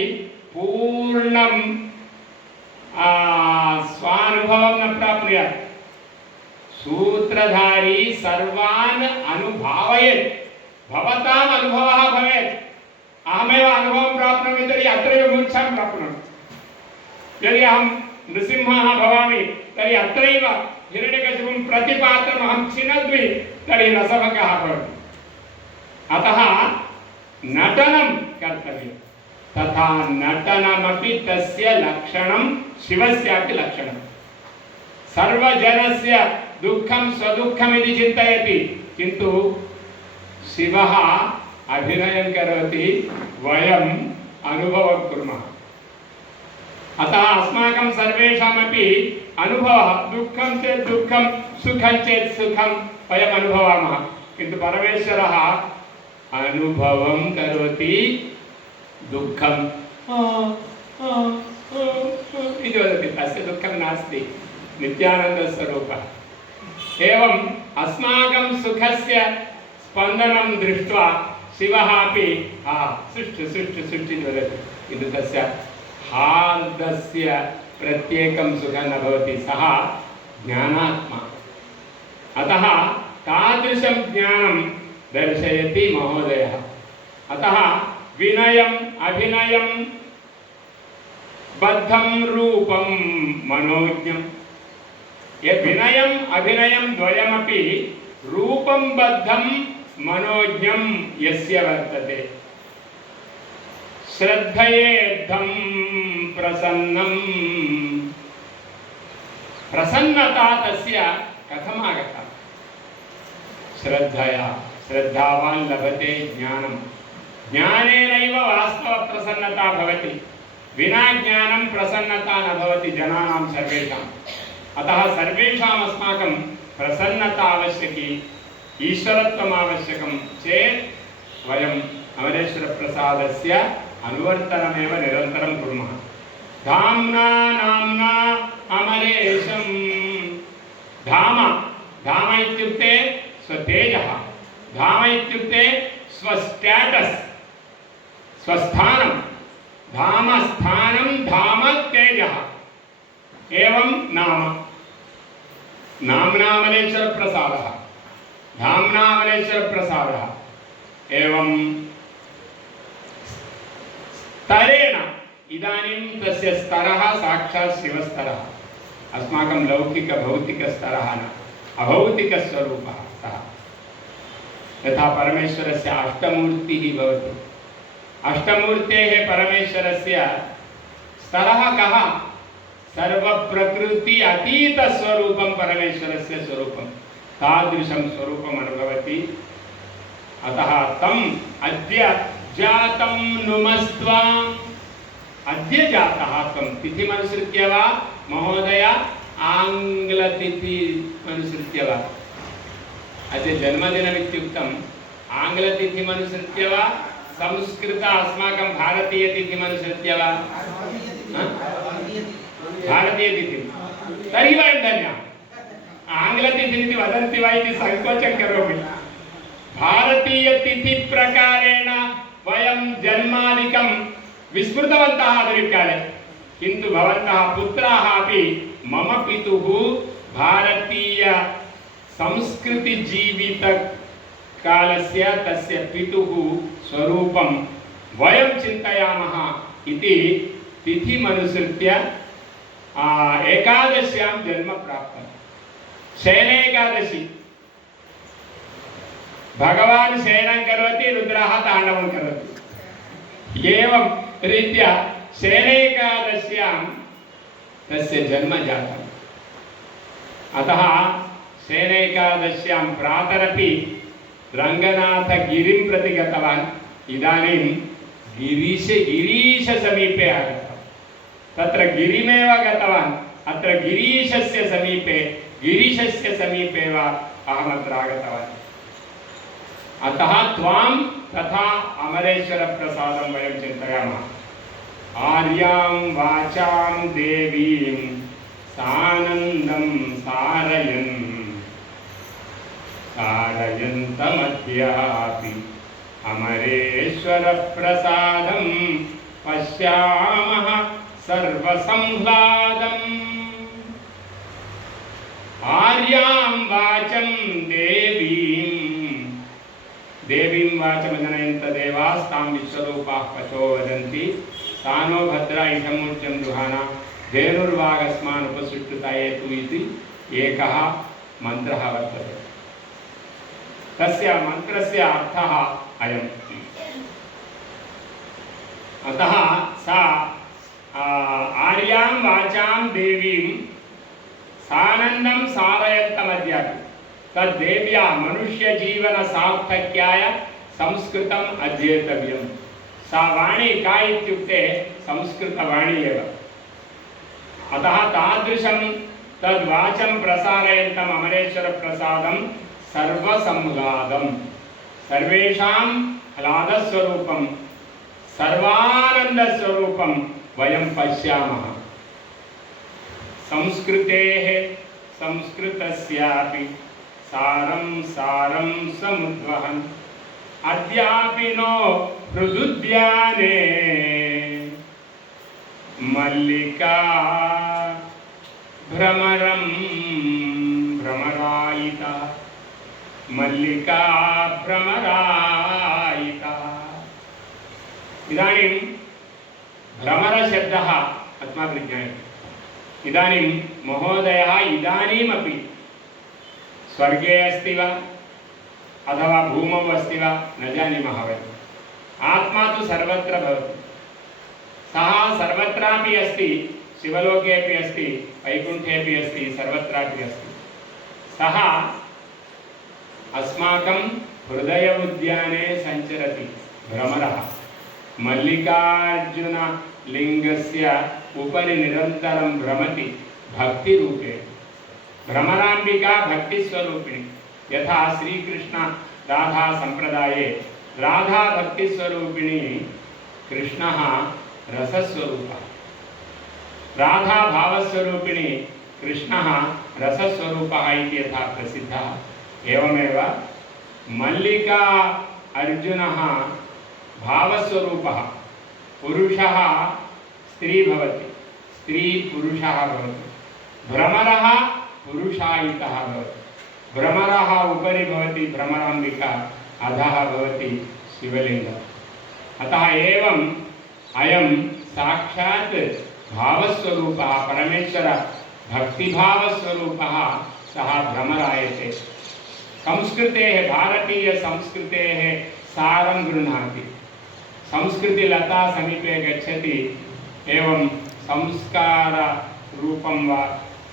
पूर्णं स्वानुभवं न प्राप्नुयात्। सूत्रधारी सर्वान् अनुभावयेत्। भवताम् अनुभवः भवेत्। अहमेव अनुभवं प्राप्नोमि तर्हि अत्रैव मूर्छां प्राप्नोमि। यदि अहं नृसिंहः भवामि तर्हि अत्रैव हिरण्यकशिपुं प्रतिपात्रम् अहं छिनद्मि तर्हि रसभङ्गः भवति। अतः नटनं कर्तव्यं। तथा नटनमपि तस्य लक्षणं, शिवस्यापि लक्षणं। सर्वजनस्य दुःखं स्वदुःखमिति चिन्तयति, किन्तु शिवः अभिनयं करोति, वयम् अनुभवं कुर्मः। अतः अस्माकं सर्वेषामपि अनुभवः, दुःखं चेत् दुःखं, सुखं चेत् सुखं वयम् अनुभवामः, किन्तु परमेश्वरः अनुभवं करोति दुःखं इति वदति। तस्य दुःखं नास्ति, नित्यानन्दस्वरूपः। एवम् अस्माकं सुखस्य स्पन्दनं दृष्ट्वा शिवः अपि सुष्ठु सुष्ठु सुष्ठु इति वदति, किन्तु तस्य हार्दस्य प्रत्येकं सुखं न भवति। सः ज्ञानात्मा। अतः तादृशं ज्ञानं दर्शयति महोदयः। अतः विनयम् अभिनयं बद्धं रूपं मनोज्ञं। यत् विनयम् अभिनयं द्वयमपि रूपं बद्धं मनोज्ञं यस्य वर्तते। श्रद्धयेद्धं प्रसन्नं। प्रसन्नता तस्य कथम् आगता? श्रद्धया। श्रद्धावान् लभते ज्ञानं। ज्ञानेनैव वास्तवप्रसन्नता भवति। विना ज्ञानं प्रसन्नता न भवति जनानां सर्वेषाम्। अतः सर्वेषाम् अस्माकं प्रसन्नता आवश्यकी, ईश्वरत्वम् आवश्यकं चेत् वयम् अमरेश्वरप्रसादस्य अनुवर्तनमेव निरन्तरं कुर्मः। धाम्ना नाम्ना अमरेशं। धाम, धाम इत्युक्ते स्वतेजः, धाम इत्युक्ते स्वस्टेटस्, स्वस्थानं धाम स्थानं धाम तेजः एवं नाम नामनामलेश्वर प्रसादः धामनामलेश्वर प्रसादः एवं स्तरेण इदानीं तस्य स्तरः साक्षात् शिवस्तरः अस्माकं लौकिक भौतिक स्तरः न अभौतिक स्वरूपः सः यथा परमेश्वरस्य अष्टमूर्तिः भवति अष्टमूर्तेः परमेश्वरस्य स्तरः कः सर्वप्रकृति अतीत स्वरूपं परमेश्वरस्य स्वरूपं तादृशं स्वरूपम् अनुभवति अतः तम् अद्य जातं नुमस्त्वाम् अद्य जातः त्वं तिथिमनुसृत्य वा महोदय आङ्ग्लतिथिमनुसृत्य वा अद्य जन्मदिनमित्युक्तम् आङ्ग्लतिथिमनुसृत्य वा संस्कृत अस्माकं भारतीयतिथिमनुसृत्य वा भारतीयतिथिं तर्हि वयं धन्याः आङ्ग्लतिथिमिति वदन्ति वा इति सङ्कोचं करोमि भारतीयतिथिप्रकारेण वयं जन्मादिकं विस्मृतवन्तः आधुनिककाले किन्तु भवन्तः पुत्राः अपि मम पितुः भारतीय संस्कृतिजीवितकालस्य तस्य पितुः स्वरूपं वयं चिन्तयामः इति तिथिमनुसृत्य एकादश्यां जन्म प्राप्तं शयन एकादशी भगवान् शयनं करोति रुद्रः ताण्डवं करोति एवं रीत्या शयनेकादश्यां तस्य जन्म जातम् अतः शयनेकादश्यां प्रातरपि रङ्गनाथगिरिं प्रति गतवान् इदानीं गिरीशसमीपे आगतवान् तत्र गिरिमेव गतवान् अत्र गिरीशस्य समीपे वा अहमत्र आगतवान् अतः त्वां तथा अमरेश्वर प्रसादं वयं चिन्तयामः आर्यां वाचां देवीं सानन्दं सारयन्तमद्यापि अमरेश्वर प्रसादं पश्यामः सर्वसंह्लादम् आर्यां वाचं देवीं वाचमजनयन्त देवास्तां विश्वरूपाः पशो वदन्ति सानो भद्रा इषमूर्जं दुहाना धेनुर्वागस्मान् उपसुष्टुतायेतु इति एकः मन्त्रः वर्तते तस्य मन्त्रस्य अर्थः अयम् अतः सा आर्यां वाचां देवीं सानन्दं सारयन्तमद्यापि तद्देव्या मनुष्यजीवन सार्थक्याय संस्कृतम् अध्येतव्यं सा वाणी का इत्युक्ते संस्कृतवाणी एव अतः तादृशं तद्वाचं प्रसारयन्तम् अमरेश्वर प्रसादं सर्वसंह्लादं सर्वेषां ह्लादस्वरूपं सर्वानन्दस्वरूपं वयं पश्यामः संस्कृतेः संस्कृतस्यापि सारं समुद्वहन् अद्यापि नो हृदुद्याने मल्लिका भ्रमरं भ्रमरायिता मल्लिका भ्रमरायिता इदानीं भ्रमरशब्दः अस्माभिः ज्ञायते इदानीं महोदयः इदानीमपि स्वर्गे अस्ति वा अथवा भूमौ अस्ति वा न जानीमः वयम् आत्मा तु सर्वत्र भवति सः सर्वत्रापि अस्ति शिवलोकेपि अस्ति वैकुण्ठेपि अस्ति सर्वत्रापि अस्ति सः अस्माकं हृदय उद्याने सञ्चरति भ्रमरः मल्लिकार्जुनलिङ्गस्य उपरि निरन्तरं भ्रमति भक्तिरूपे भ्रमराम्बिका भक्तिस्वरूपिणी यथा श्रीकृष्ण राधा संप्रदाये राधा भक्तिस्वरूपिणी कृष्णः रसस्वरूपः राधा भावस्वरूपिणी कृष्णः रसस्वरूपः इति यथा प्रसिद्धः एवमेव मल्लिका अर्जुनः भावस्वरूपः पुरुषः स्त्री भवति, स्त्री पुरुषः भवति, भ्रमरः पुरुषायितः भवति, भ्रमरः उपरि भवति भ्रमराम्बिका, अधः भवति शिवलिङ्गम्। अतः एवम् अयं साक्षात् भावस्वरूपः परमेश्वर भक्तिभावस्वरूपः सः भ्रमरायते। संस्कृतेः भारतीय संस्कृतेः सारं गृह्णाति। संस्कृतिलता समीपे गच्छति, एवं संस्काररूपं वा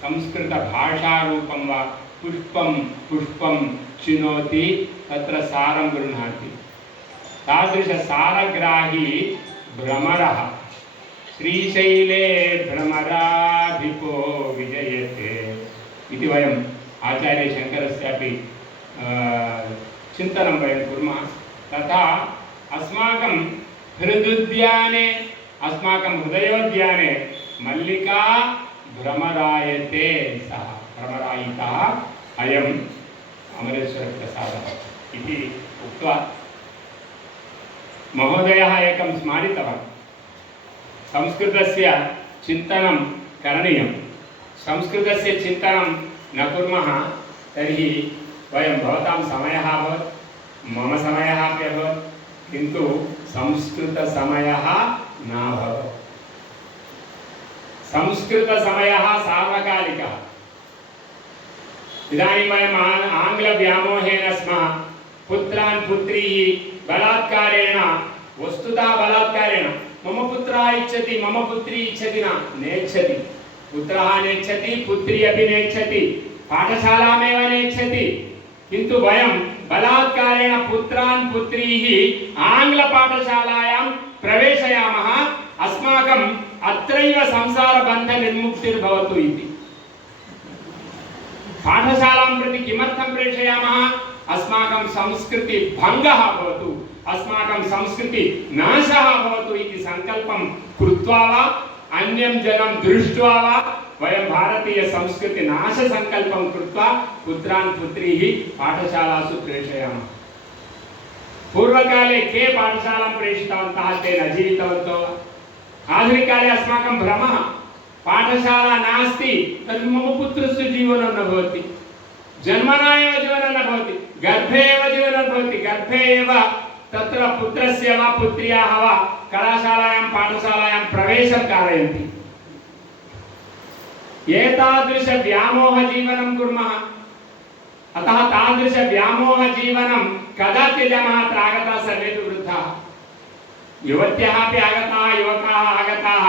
संस्कृतभाषारूपं वा पुष्पं पुष्पं चिनोति, तत्र सारं गृह्णाति। तादृशसारग्राही भ्रमरः श्रीशैले भ्रमराधिपो विजयते इति वयम् आचार्यशङ्करस्यापि चिन्तनं वयं कुर्मः। तथा अस्माकं हृदुद्याने अस्माकं हृदयोद्याने मल्लिका भ्रमरायते, सः भ्रमरायितः अयम् अमरेश्वरप्रसादः इति उक्त्वा महोदयः एकं स्मारितवान्, संस्कृतस्य चिन्तनं करणीयं। संस्कृतस्य चिन्तनं न कुर्मः तर्हि वयं भवतां समयः अभवत्, मम समयः अपि अभवत्, किन्तु संस्कृतसमयः नाभवत्। संस्कृतसमयः सार्वकालिकः। इदानीं वयम् आङ्ग्लव्यामोहेन स्मः। पुत्रान् पुत्रीः बलात्कारेण, वस्तुतः बलात्कारेण, मम पुत्रः इच्छति मम पुत्री इच्छति न नेच्छति, पुत्रः नेच्छति पुत्री अपि नेच्छति, पाठशालामेव नेच्छति, किन्तु वयं बलात्कारेण पुत्रान् पुत्रीः आङ्ग्लपाठशालायां प्रवेशयामः, अस्माकम् अत्रैव संसारबन्धनिर्मुक्तिर्भवतु इति। पाठशालां प्रति किमर्थं प्रेषयामः? अस्माकं संस्कृति भङ्गः भवतु, अस्माकं संस्कृति नाशः भवतु इति सङ्कल्पं कृत्वा वा अन्यं जनं दृष्ट्वा वा वयं भारतीय संस्कृति नाशसङ्कल्पं कृत्वा पुत्रान् पुत्रीः पाठशालासु प्रेषयामः। पूर्वकाले के पाठशालां प्रेषितवन्तः? ते न जीवितवन्तो वा? आधुनिककाले अस्माकं भ्रमः, पाठशाला नास्ति तर्हि मम पुत्रस्य जीवनं न भवति, जन्मना एव जीवनं न भवति, गर्भे एव जीवनं भवति, गर्भे एव तत्र पुत्रस्य वा पुत्र्याः वा कलाशालायां पाठशालायां प्रवेशं कारयन्ति। एतादृशव्यामोहजीवनं कुर्मः। अतः तादृशव्यामोहजीवनं कदा त्यजामः? अत्र आगताः सर्वे तु वृद्धाः, युवत्यः अपि आगताः, युवकाः आगताः,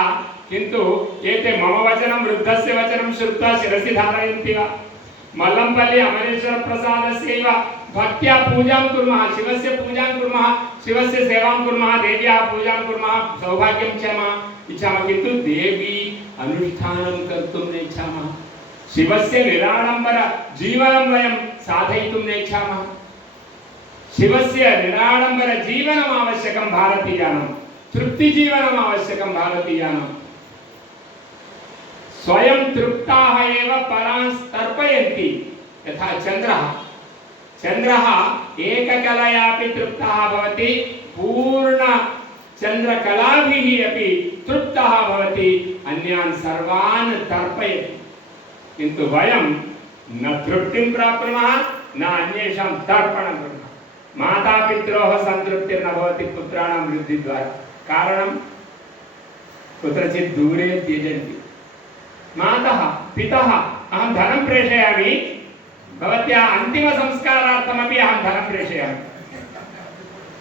किन्तु एते मम वचनं वृद्धस्य वचनं श्रुत्वा शिरसि धारयन्ति वा? मल्लंपल्ली अमरेश्वरप्रसादस्यैव भक्त्या पूजां कुर्मः, शिवस्य पूजां कुर्मः, शिवस्य सेवां कुर्मः, देव्याः पूजां कुर्मः, सौभाग्यं इच्छामः, किन्तु देवी अनुष्ठानं कर्तुं न इच्छामः, शिवस्य निराडम्बर जीवनं वयं साधयितुं न इच्छामः। शिवस्य निराडम्बर जीवनम् आवश्यकं भारतीयानां, तृप्तिजीवनम् आवश्यकं भारतीयानां। स्वयं तृप्ताः एव परान् तर्पयन्ति, यथा चन्द्रः एककलयापि तृप्तः भवति, पूर्ण चन्द्रकलाभिः अपि तृप्तः भवति, अन्यान् सर्वान् तर्पयति, किन्तु वयं न तृप्तिं प्राप्नुमः, न अन्येषां तर्पणं कुर्मः। मातापित्रोः सन्तृप्तिर्न भवति पुत्राणां वृद्धिद्वारा, कारणं कुत्रचित् दूरे त्यजन्ति। मातः पितः अहं धनं प्रेषयामि, भवत्याः अन्तिमसंस्कारार्थमपि अहं धनं प्रेषयामि,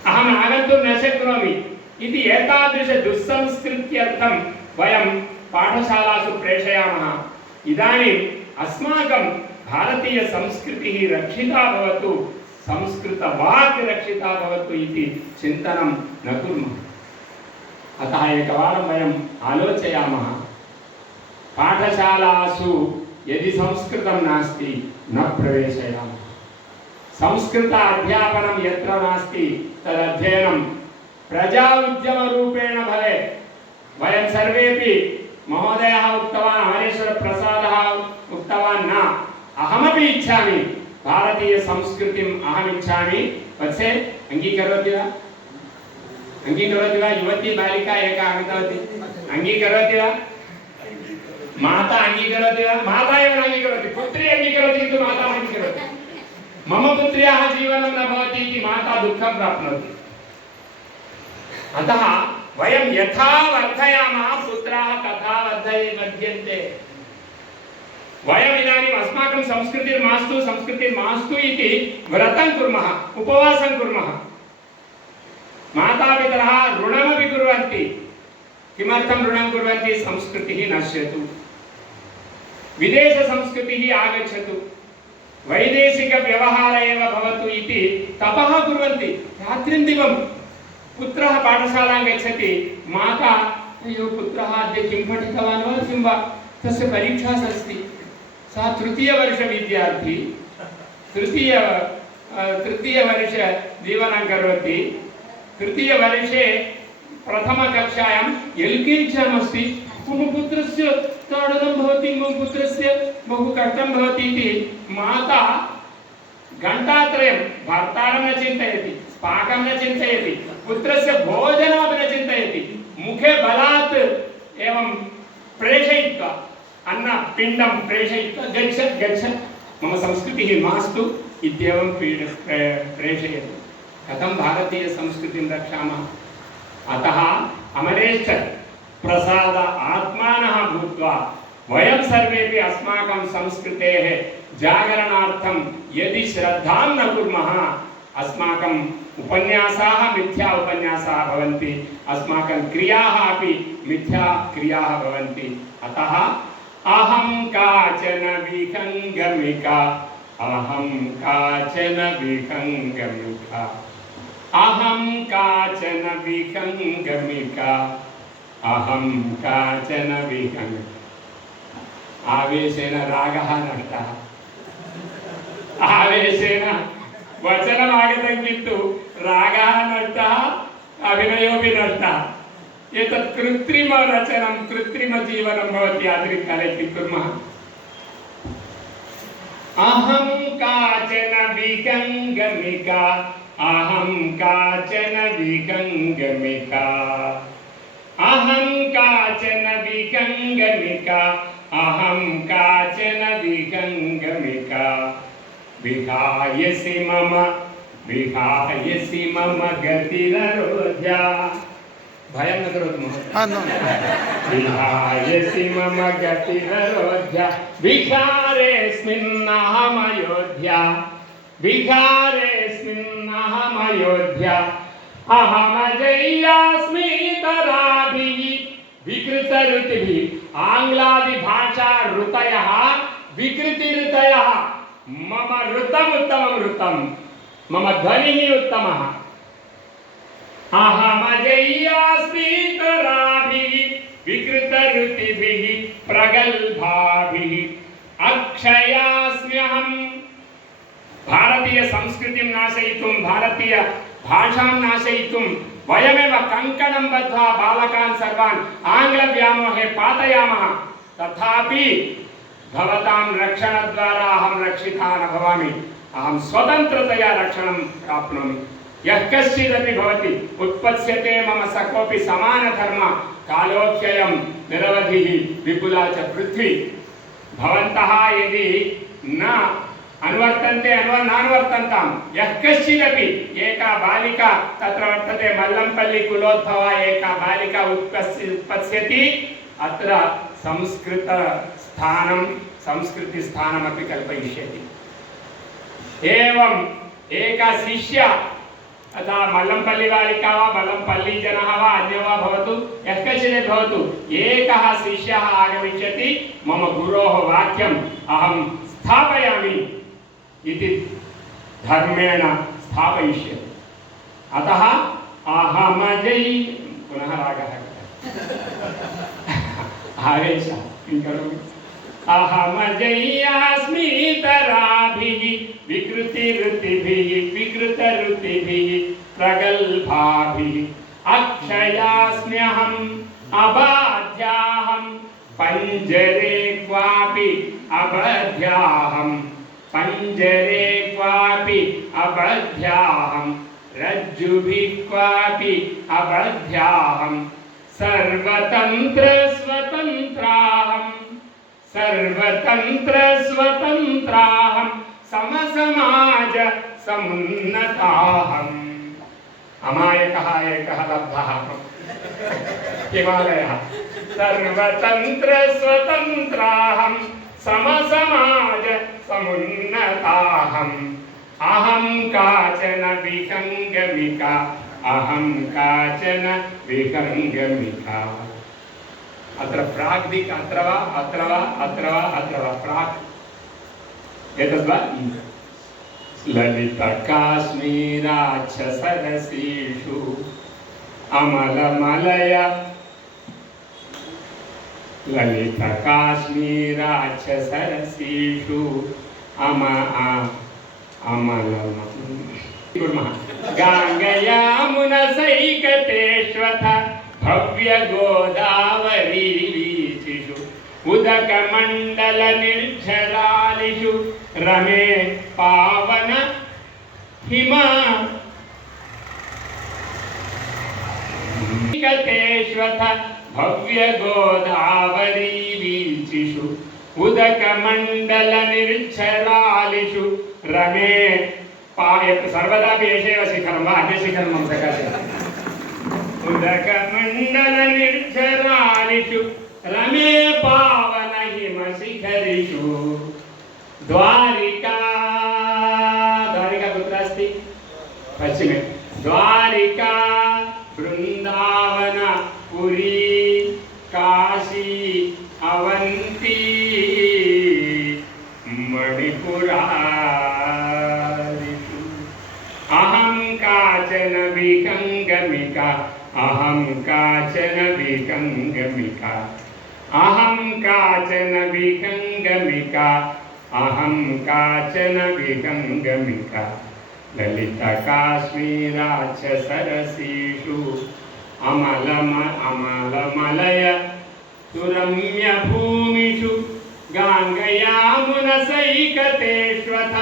अहम् आगन्तुं न शक्नोमि इति एतादृश दुस्संस्कृत्यर्थं वयं पाठशालासु प्रेषयामः। इदानीम् अस्माकं भारतीयसंस्कृतिः रक्षिता भवतु, संस्कृतवाक् रक्षिता भवतु इति चिन्तनं न कुर्मः। अतः एकवारं वयम् आलोचयामः, पाठशालासु यदि संस्कृतं नास्ति न प्रवेशयामः। संस्कृत अध्यापनं यत्र नास्ति तदध्ययनं प्रजा उद्यमरूपेण भवेत्। वयं सर्वेपि महोदयः उक्तवान्, अमरेश्वरप्रसादः उक्तवान्, न अहमपि इच्छामि, भारतीय संस्कृतिम् अहम् इच्छामि। वत्से अङ्गीकरोति वा? अंगीकरोति वा? युवती बालिका एका आगतवती, अंगीकरोति वा? माता अंगीकरोति वा? माता एव न अंगीकरोति, पुत्री अंगीकरोति किन्तु माता न अंगीकरोति। मम पुत्र्याः जीवनं न भवति इति माता दुःखं प्राप्नोति। अतः वयं यथा वर्धयामः पुत्राः तथा वर्धयन्ते। वयम् इदानीम् अस्माकं संस्कृतिर्मास्तु इति व्रतं कुर्मः, उपवासं कुर्मः। मातापितरः ऋणमपि कुर्वन्ति। किमर्थं ऋणं कुर्वन्ति? संस्कृतिः नश्यतु, विदेशसंस्कृतिः आगच्छतु, वैदेशिकव्यवहारः एव भवतु इति तपः कुर्वन्ति। रात्रिन्दिवं पुत्रः पाठशालां गच्छति, माता अयो पुत्रः अद्य किं पठितवान् वा किं वा, तस्य परीक्षा अस्ति। सः तृतीयवर्षविद्यार्थी, तृतीयवर्ष जीवनं करोति। तृतीयवर्षे प्रथमकक्षायां LKG अस्ति। मम पुत्रस्य ताडनं भवति, मम पुत्रस्य बहु कष्टं भवति इति माता घण्टात्रयं भर्तारं न चिन्तयति, पाकं न चिन्तयति, पुत्रस्य भोजनमपि न चिन्तयति। मुखे बलात् एवं प्रेषयित्वा, अन्नपिण्डं प्रेषयित्वा गच्छ मम संस्कृतिः मास्तु इत्येवं प्रेषयति। कथं भारतीयसंस्कृतिं रक्षामः? अतः अमरेश्च प्रसाद आत्मानः भूत्वा वयं सर्वेपि अस्माकं संस्कृतेः जागरणार्थं यदि श्रद्धां न कुर्मः, अस्माकम् उपन्यासाः मिथ्या उपन्यासाः भवन्ति, अस्माकं क्रियाः अपि मिथ्या क्रियाः भवन्ति। अतः अहं काचन विहङ्गमिका, अहं काचन विहङ्गमिका, अहं काचन विहङ्गमिका, अहं काचन विहङ्गमिका। आवेशेन रागः नष्टः, आवेशेन वचनम् आगतं किन्तु रागः नष्टः, अभिनयोऽपि नष्टः। एतत् कृत्रिमरचनं, कृत्रिमजीवनं भवति। आधुनिककाले किं कुर्मः? अहं काचन विहङ्गमिका, अहं काचन विहङ्गमिका, अहं काचन विहङ्गमिका, अहं काचन विहङ्गमिका। विहायसि मम गतिररोध्या। भयं न करोतु महोदय। विहायसि मम गतिररोध्या, विहारेऽस्मिन् अहमयोध्या, विहारेऽस्मिन् अहमयोध्या। अहमजय्यास्मि तराभिः विकृतऋतुभिः। आङ्ग्लादिभाषा ऋतयः विकृतिऋतयः। मम ऋतम् उत्तमं ऋतं, मम ध्वनिः उत्तमः। अहमजय्यास्मि तराभिः विकृतऋतुभिः प्रगल्भाभिः। अक्षयास्म्यहम्। भारतीय संस्कृतिं नाशयितुं, भारतीय भाषां नाशयितुं वयमेव कङ्कणं बद्ध्वा बालकान् सर्वान् आङ्ग्लव्यामोहे पातयामः। तथापि भवतां रक्षणद्वारा अहं रक्षितः न भवामि, अहं स्वतन्त्रतया रक्षणं प्राप्नोमि। यः कश्चिदपि भवति उत्पत्स्यते मम सकोऽपि समानधर्म, कालोऽख्ययं निरवधिः विपुला च पृथ्वी। भवन्तः यदि न अनुवर्तन्ते नानुवर्तन्तां, यः कश्चिदपि, एका बालिका तत्र वर्तते मल्लंपल्ली कुलोद्भवा, एका बालिका उत्पत्स्यति, अत्र संस्कृतस्थानं, संस्कृतिस्थानमपि कल्पयिष्यति। एवम् एका शिष्या, अतः मल्लंपल्ली बालिका वा मल्लंपल्ली जनः वा अन्यो वा भवतु, यः कश्चित् भवतु, एकः शिष्यः आगमिष्यति, मम गुरोः वाक्यम् अहं स्थापयामि इति धर्मेण स्थापयिष्यति। अतः अहमजयी, पुनः रागः आवेशः, किं करोमि? अहमजय्यास्मि तराभिः विकृतिऋतुभिः विकृतऋतुभिः प्रगल्भाभिः। अक्षयास्म्यहम् अबाध्याहम्, पञ्जरे क्वापि अबध्याहम्, पञ्जरे क्वापि अबध्याहम्। रज्जुभिः क्वापि अबध्याहम् सर्वतन्त्र स्वतन्त्राहम् सर्वतन्त्र स्वतन्त्राहम् समसमाज समुन्नताहम् अमायकः एकः लब्धः हिमालयः सर्वतन्त्र स्वतन्त्राहम् समसमाज समुन्नताहम् अहं काचन विहङ्गमिका अहं काचन विहङ्गमिका अत्र प्राग्दिक् अत्र वा अत्र वा अत्र वा अत्र वा प्राक् एतद्वा ललितकाश्मीराच्छसरसीषु अमलमलय ललितकाश्मीराच्छसरसीषु गाङ्गयामुनसैकतेष्वथ भव्यगोदावरी वीचिषु उदकमण्डलनिर्झरालिषु रमे पावन हिमैकतेष्वथ भव्यगोदावरी वीचिषु उदकमण्डलनिर्झरालिषु रमे सर्वदापि एषेव शिखरं वा अन्यशिखरं मम सकाशे उदकमण्डलनिर्झरालिषु रमे पावन हिमशिखरिषु द्वारिका कुत्र अस्ति पश्चिमे द्वारिका वृन्दावन पुरी काशी अवन्ती मणिपुरा अहं काचन विहङ्गमिका अहं काचन विहङ्गमिका अहं काचन विहङ्गमिका अहं काचन विहङ्गमिका ललितकाश्मीराच्छसरसीषु अमलमलय सुरम्यभूमिषु गाङ्गयामुनसैकतेष्वथ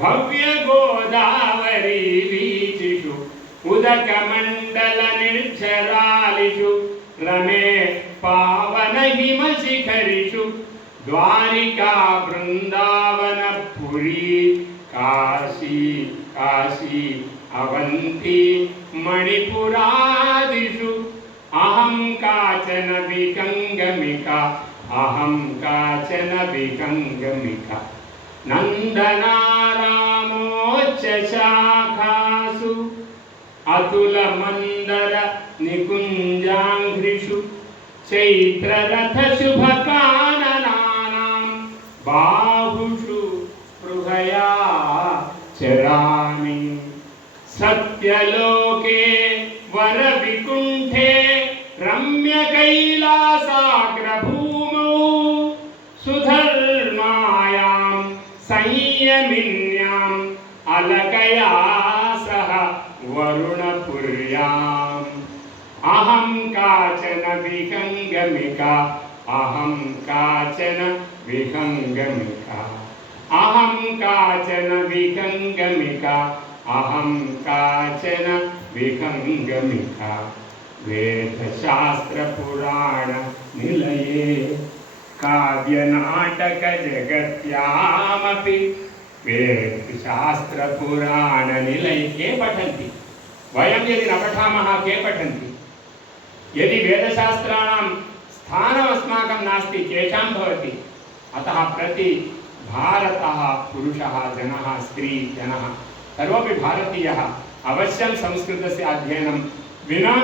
भव्यगोदावरी वीचिषु उदकमण्डलनिर्झरालिषु रमे पावन हिमशिखरिषु द्वारिका वृन्दावनपुरी काशी अवन्ती मणिपुरादिषु अहं काचन विहङ्गमिका अहं काचन विहङ्गमिका नन्दनारामोच्चशाखासु अतुलमन्दर निकुञ्जाङ्घ्रिषु चैत्ररथशुभकाननानां बाहुषु स्पृहया चरामि सत्यलोके वरविकुण्ठे रम्यकैलासाग्रभूमौ सुधर्मायां संयमिन्याम् अलकया सह वरुणपुर्याम् अहं काचन विहङ्गमिका अहं काचन विहङ्गमिका अहं काचन विहङ्गमिका अहं काचन विहङ्गमिका वेदशास्त्रपुराणनिलये काव्यनाटकजगत्यामपि वेदशास्त्रपुराणनिलये के पठन्ति वयं यदि न पठामः के पठन्ति यदि वेदशास्त्राणां स्थानम् अस्माकं नास्ति केषां भवति अतः प्रति भारतः पुरुषः जनः स्त्री जनः सर्वोपि भारतीयः अवश्यं संस्कृतस्य अध्ययनं विना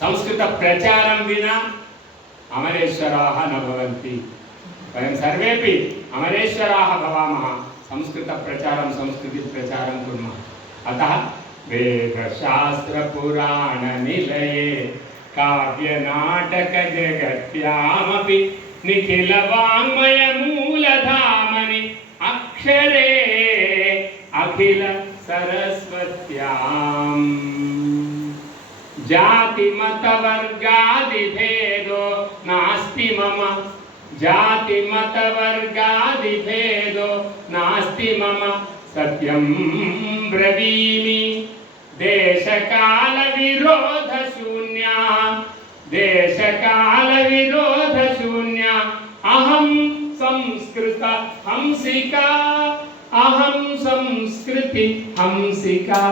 संस्कृतप्रचारं विना अमरेश्वराः न भवन्ति वयं सर्वेपि अमरेश्वराः भवामः संस्कृतप्रचारं संस्कृतिप्रचारं कुर्मः अतः वेदशास्त्रपुराणनिलये काव्यनाटकजगत्यामपि निखिलवाङ्मयमूलधामनि अक्षरे अखिल सरस्वत्याम् जातिमतवर्गादिभेदो नास्ति मम जातिमतवर्गादिभेदो नास्ति मम सत्यं ब्रवीमि देशकाल विरोध शून्या देशकाल विरोध शून्या अहं संस्कृत हंसिका अहं संस्कृति हंसिका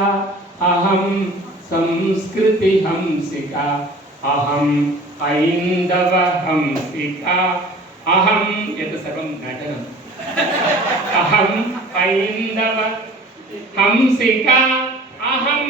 अहं संस्कृति हंसिका अहं ऐन्दव हंसिका अहं यत् सर्वं नटनम् अहं ऐन्दव हंसिका अहं